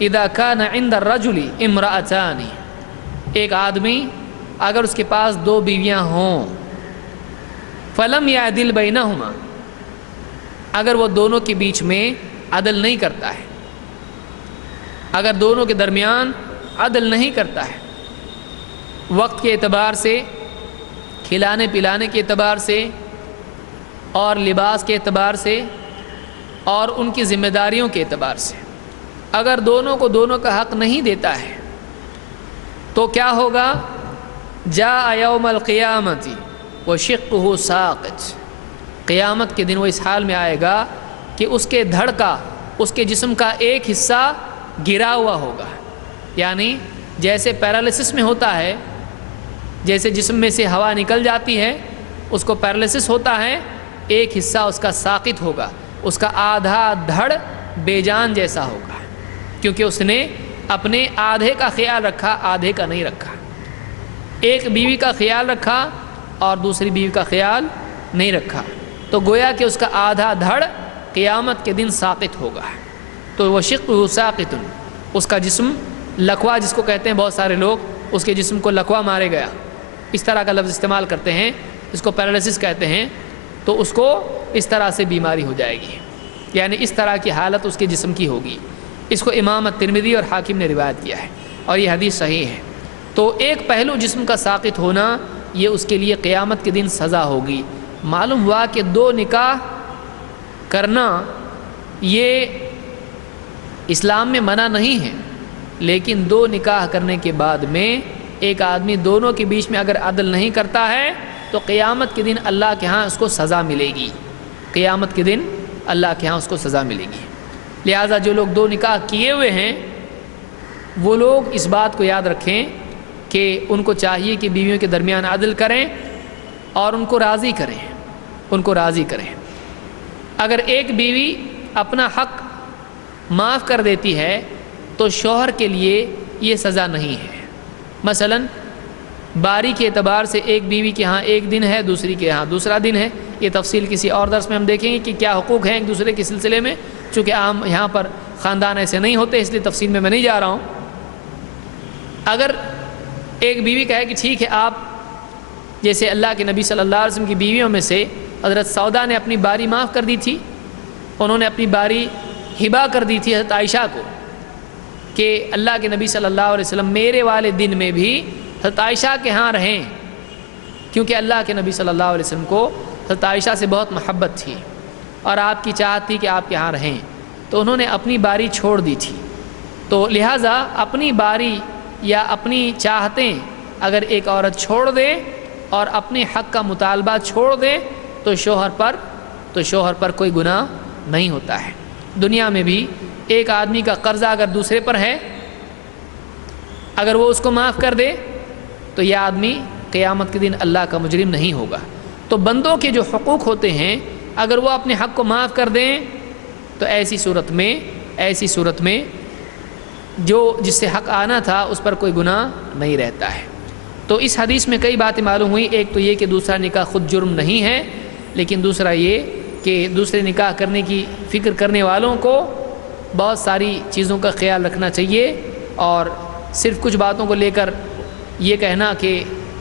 اذا كان عند الرجل امرأتان، ایک آدمی اگر اس کے پاس 2 بیویاں ہوں، فلم يعدل بينهما، اگر وہ دونوں کے بیچ میں عدل نہیں کرتا ہے، اگر دونوں کے درمیان عدل نہیں کرتا ہے، وقت کے اعتبار سے، کھلانے پلانے کے اعتبار سے، اور لباس کے اعتبار سے، اور ان کی ذمہ داریوں کے اعتبار سے، اگر دونوں کو دونوں کا حق نہیں دیتا ہے تو کیا ہوگا؟ جاء یوم القیامت وشقہ ساقط، قیامت کے دن وہ اس حال میں آئے گا کہ اس کے دھڑ کا، اس کے جسم کا ایک حصہ گرا ہوا ہوگا۔ یعنی جیسے پیرالسس میں ہوتا ہے، جیسے جسم میں سے ہوا نکل جاتی ہے اس کو پیرالسس ہوتا ہے، ایک حصہ اس کا ساقط ہوگا، اس کا آدھا دھڑ بے جان جیسا ہوگا، کیونکہ اس نے اپنے آدھے کا خیال رکھا، آدھے کا نہیں رکھا۔ ایک بیوی کا خیال رکھا اور دوسری بیوی کا خیال نہیں رکھا، تو گویا کہ اس کا آدھا دھڑ قیامت کے دن ساقط ہوگا۔ تو وہ شقہ ساقط، اس کا جسم لکوا جس کو کہتے ہیں بہت سارے لوگ، اس کے جسم کو لکوا مارے گیا، اس طرح کا لفظ استعمال کرتے ہیں، اس کو پیرالسس کہتے ہیں۔ تو اس کو اس طرح سے بیماری ہو جائے گی، یعنی اس طرح کی حالت اس کے جسم کی ہوگی۔ اس کو امام ترمذی اور حاکم نے روایت کیا ہے، اور یہ حدیث صحیح ہے۔ تو ایک پہلو جسم کا ساقط ہونا یہ اس کے لیے قیامت کے دن سزا ہوگی، معلوم ہوا کہ 2 نکاح کرنا یہ اسلام میں منع نہیں ہے، لیکن 2 نکاح کرنے کے بعد میں ایک آدمی دونوں کے بیچ میں اگر عدل نہیں کرتا ہے تو قیامت کے دن اللہ کے ہاں اس کو سزا ملے گی، قیامت کے دن اللہ کے ہاں اس کو سزا ملے گی۔ لہٰذا جو لوگ 2 نکاح کیے ہوئے ہیں وہ لوگ اس بات کو یاد رکھیں کہ ان کو چاہیے کہ بیویوں کے درمیان عدل کریں اور ان کو راضی کریں، ان کو راضی کریں۔ اگر ایک بیوی اپنا حق معاف کر دیتی ہے تو شوہر کے لیے یہ سزا نہیں ہے۔ مثلا باری کے اعتبار سے ایک بیوی کے ہاں ایک دن ہے، دوسری کے ہاں دوسرا دن ہے، یہ تفصیل کسی اور درس میں ہم دیکھیں گے کہ کیا حقوق ہیں ایک دوسرے کے سلسلے میں، چونکہ عام یہاں پر خاندان ایسے نہیں ہوتے اس لیے تفصیل میں نہیں جا رہا ہوں۔ اگر ایک بیوی کہے کہ ٹھیک ہے آپ، جیسے اللہ کے نبی صلی اللہ علیہ وسلم کی بیویوں میں سے حضرت سودا نے اپنی باری معاف کر دی تھی، انہوں نے اپنی باری ہبا کر دی تھی حضرت عائشہ کو کہ اللہ کے نبی صلی اللہ علیہ وسلم میرے والے دن میں بھی حضرت عائشہ کے ہاں رہیں، کیونکہ اللہ کے نبی صلی اللہ علیہ وسلم کو حضرت عائشہ سے بہت محبت تھی اور آپ کی چاہت تھی کہ آپ کے ہاں رہیں، تو انہوں نے اپنی باری چھوڑ دی تھی۔ تو لہٰذا اپنی باری یا اپنی چاہتیں اگر ایک عورت چھوڑ دے اور اپنے حق کا مطالبہ چھوڑ دے تو شوہر پر کوئی گناہ نہیں ہوتا ہے۔ دنیا میں بھی ایک آدمی کا قرضہ اگر دوسرے پر ہے، اگر وہ اس کو معاف کر دے تو یہ آدمی قیامت کے دن اللہ کا مجرم نہیں ہوگا۔ تو بندوں کے جو حقوق ہوتے ہیں اگر وہ اپنے حق کو معاف کر دیں تو ایسی صورت میں جو جس سے حق آنا تھا اس پر کوئی گناہ نہیں رہتا ہے۔ تو اس حدیث میں کئی باتیں معلوم ہوئی، ایک تو یہ کہ دوسرا نکاح خود جرم نہیں ہے، لیکن دوسرا یہ کہ دوسرے نکاح کرنے کی فکر کرنے والوں کو بہت ساری چیزوں کا خیال رکھنا چاہیے، اور صرف کچھ باتوں کو لے کر یہ کہنا کہ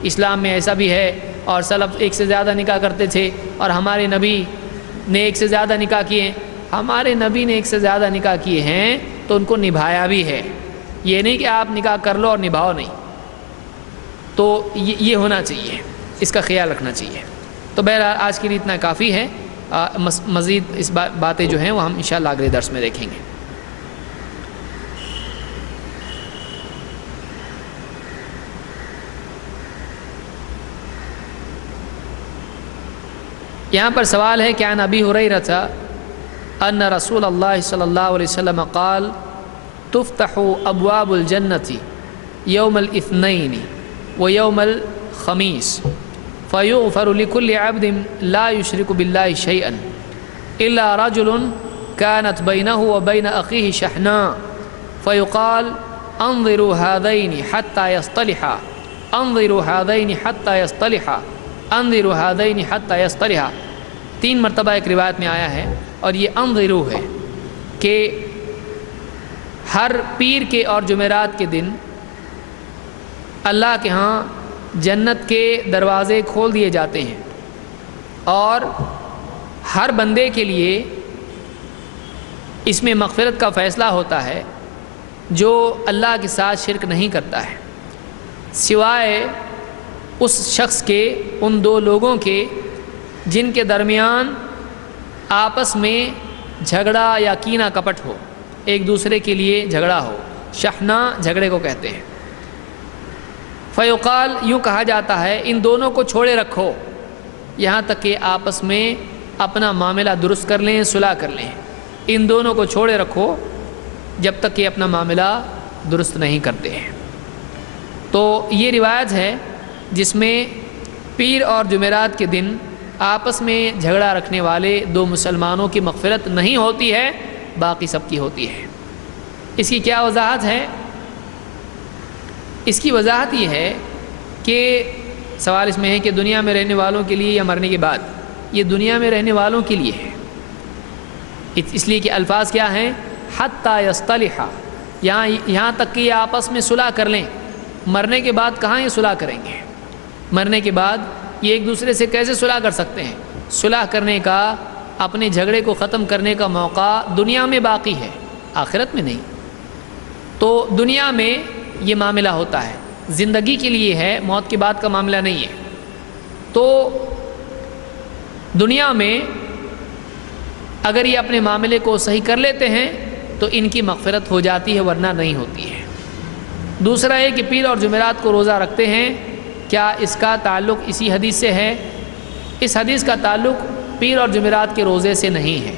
اسلام میں ایسا بھی ہے اور سلف ایک سے زیادہ نکاح کرتے تھے اور ہمارے نبی نے ایک سے زیادہ نکاح کیے، ہمارے نبی نے ایک سے زیادہ نکاح کیے ہیں تو ان کو نبھایا بھی ہے، یہ نہیں کہ آپ نکاح کر لو اور نبھاؤ نہیں۔ تو یہ ہونا چاہیے، اس کا خیال رکھنا چاہیے۔ تو بہرحال آج کے لیے اتنا کافی ہے، مزید اس باتیں جو ہیں وہ ہم انشاءاللہ اگلے درس میں دیکھیں گے۔ یہاں پر سوال ہے کہ عن ابی ہریرہ ان رسول اللہ صلی اللہ علیہ وسلم قال تفتح ابواب الجنة یوم الاثنین ویوم الخمیس فیغفر لكل عبد لا يشرك بالله شيئا الا رجل كانت بينه وبين اخيه شحناء فيقال انظروا هذين حتى يصطلحا انظروا هذين حتى يصطلحا انظروا هذين حتى يصطلحا۔ 3 مرتبہ ایک روایت میں آیا ہے، اور یہ انظروا ہے کہ ہر پیر کے اور جمعرات کے دن اللہ کے ہاں جنت کے دروازے کھول دیے جاتے ہیں، اور ہر بندے کے لیے اس میں مغفرت کا فیصلہ ہوتا ہے جو اللہ کے ساتھ شرک نہیں کرتا ہے، سوائے اس شخص کے، ان 2 لوگوں کے جن کے درمیان آپس میں جھگڑا یا کینہ کپٹ ہو، ایک دوسرے کے لیے جھگڑا ہو، شحنا جھگڑے کو کہتے ہیں۔ فیقال یوں کہا جاتا ہے ان دونوں کو چھوڑے رکھو یہاں تک کہ آپس میں اپنا معاملہ درست کر لیں، صلح کر لیں، ان دونوں کو چھوڑے رکھو جب تک کہ اپنا معاملہ درست نہیں کرتے ہیں۔ تو یہ روایت ہے جس میں پیر اور جمعرات کے دن آپس میں جھگڑا رکھنے والے 2 مسلمانوں کی مغفرت نہیں ہوتی ہے، باقی سب کی ہوتی ہے۔ اس کی کیا وضاحت ہے؟ اس کی وضاحت یہ ہے کہ سوال اس میں ہے کہ دنیا میں رہنے والوں کے لیے یا مرنے کے بعد؟ یہ دنیا میں رہنے والوں کے لیے ہے، اس لیے کہ الفاظ کیا ہیں؟ حتی یصطلحا، یہاں تک کہ یہ آپس میں صلح کر لیں۔ مرنے کے بعد کہاں یہ صلح کریں گے؟ مرنے کے بعد یہ ایک دوسرے سے کیسے صلح کر سکتے ہیں؟ صلح کرنے کا، اپنے جھگڑے کو ختم کرنے کا موقع دنیا میں باقی ہے، آخرت میں نہیں۔ تو دنیا میں یہ معاملہ ہوتا ہے، زندگی کے لیے ہے، موت کے بعد کا معاملہ نہیں ہے۔ تو دنیا میں اگر یہ اپنے معاملے کو صحیح کر لیتے ہیں تو ان کی مغفرت ہو جاتی ہے، ورنہ نہیں ہوتی ہے۔ دوسرا ہے کہ پیر اور جمعرات کو روزہ رکھتے ہیں، کیا اس کا تعلق اسی حدیث سے ہے؟ اس حدیث کا تعلق پیر اور جمعرات کے روزے سے نہیں ہے۔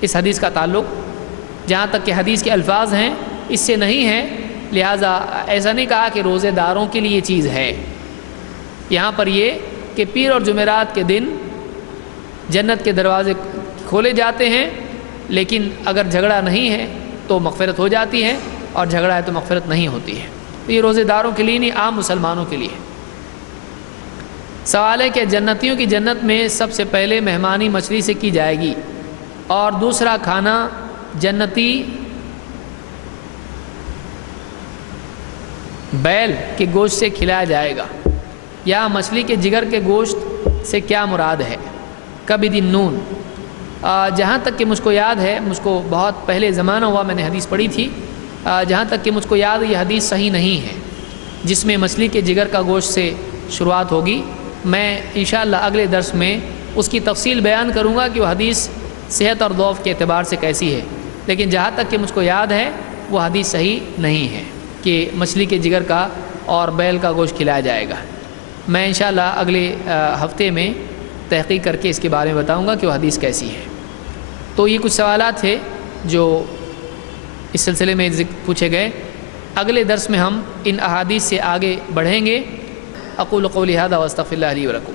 اس حدیث کا تعلق جہاں تک کہ حدیث کے الفاظ ہیں اس سے نہیں ہے، لہٰذا ایسا نہیں کہا کہ روزے داروں کے لیے یہ چیز ہے۔ یہاں پر یہ کہ پیر اور جمعرات کے دن جنت کے دروازے کھولے جاتے ہیں، لیکن اگر جھگڑا نہیں ہے تو مغفرت ہو جاتی ہے، اور جھگڑا ہے تو مغفرت نہیں ہوتی ہے۔ تو یہ روزے داروں کے لیے نہیں، عام مسلمانوں کے لیے۔ سوال ہے کہ جنتیوں کی جنت میں سب سے پہلے مہمانی مچھلی سے کی جائے گی، اور دوسرا کھانا جنتی بیل کے گوشت سے کھلایا جائے گا، یا مچھلی کے جگر کے گوشت سے کیا مراد ہے؟ کبھی دن نون۔ جہاں تک کہ مجھ کو یاد ہے، مجھ کو بہت پہلے زمانہ ہوا میں نے حدیث پڑھی تھی، جہاں تک کہ مجھ کو یاد یہ حدیث صحیح نہیں ہے جس میں مچھلی کے جگر کا گوشت سے شروعات ہوگی۔ میں انشاءاللہ اگلے درس میں اس کی تفصیل بیان کروں گا کہ وہ حدیث صحت اور ضعف کے اعتبار سے کیسی ہے، لیکن جہاں تک کہ مجھ کو یاد ہے وہ حدیث صحیح نہیں ہے کہ مچھلی کے جگر کا اور بیل کا گوشت کھلایا جائے گا۔ میں انشاءاللہ اگلے ہفتے میں تحقیق کر کے اس کے بارے میں بتاؤں گا کہ وہ حدیث کیسی ہے۔ تو یہ کچھ سوالات تھے جو اس سلسلے میں پوچھے گئے۔ اگلے درس میں ہم ان احادیث سے آگے بڑھیں گے۔ اقول قولی ھذا واستغفر اللہ لی ولکم۔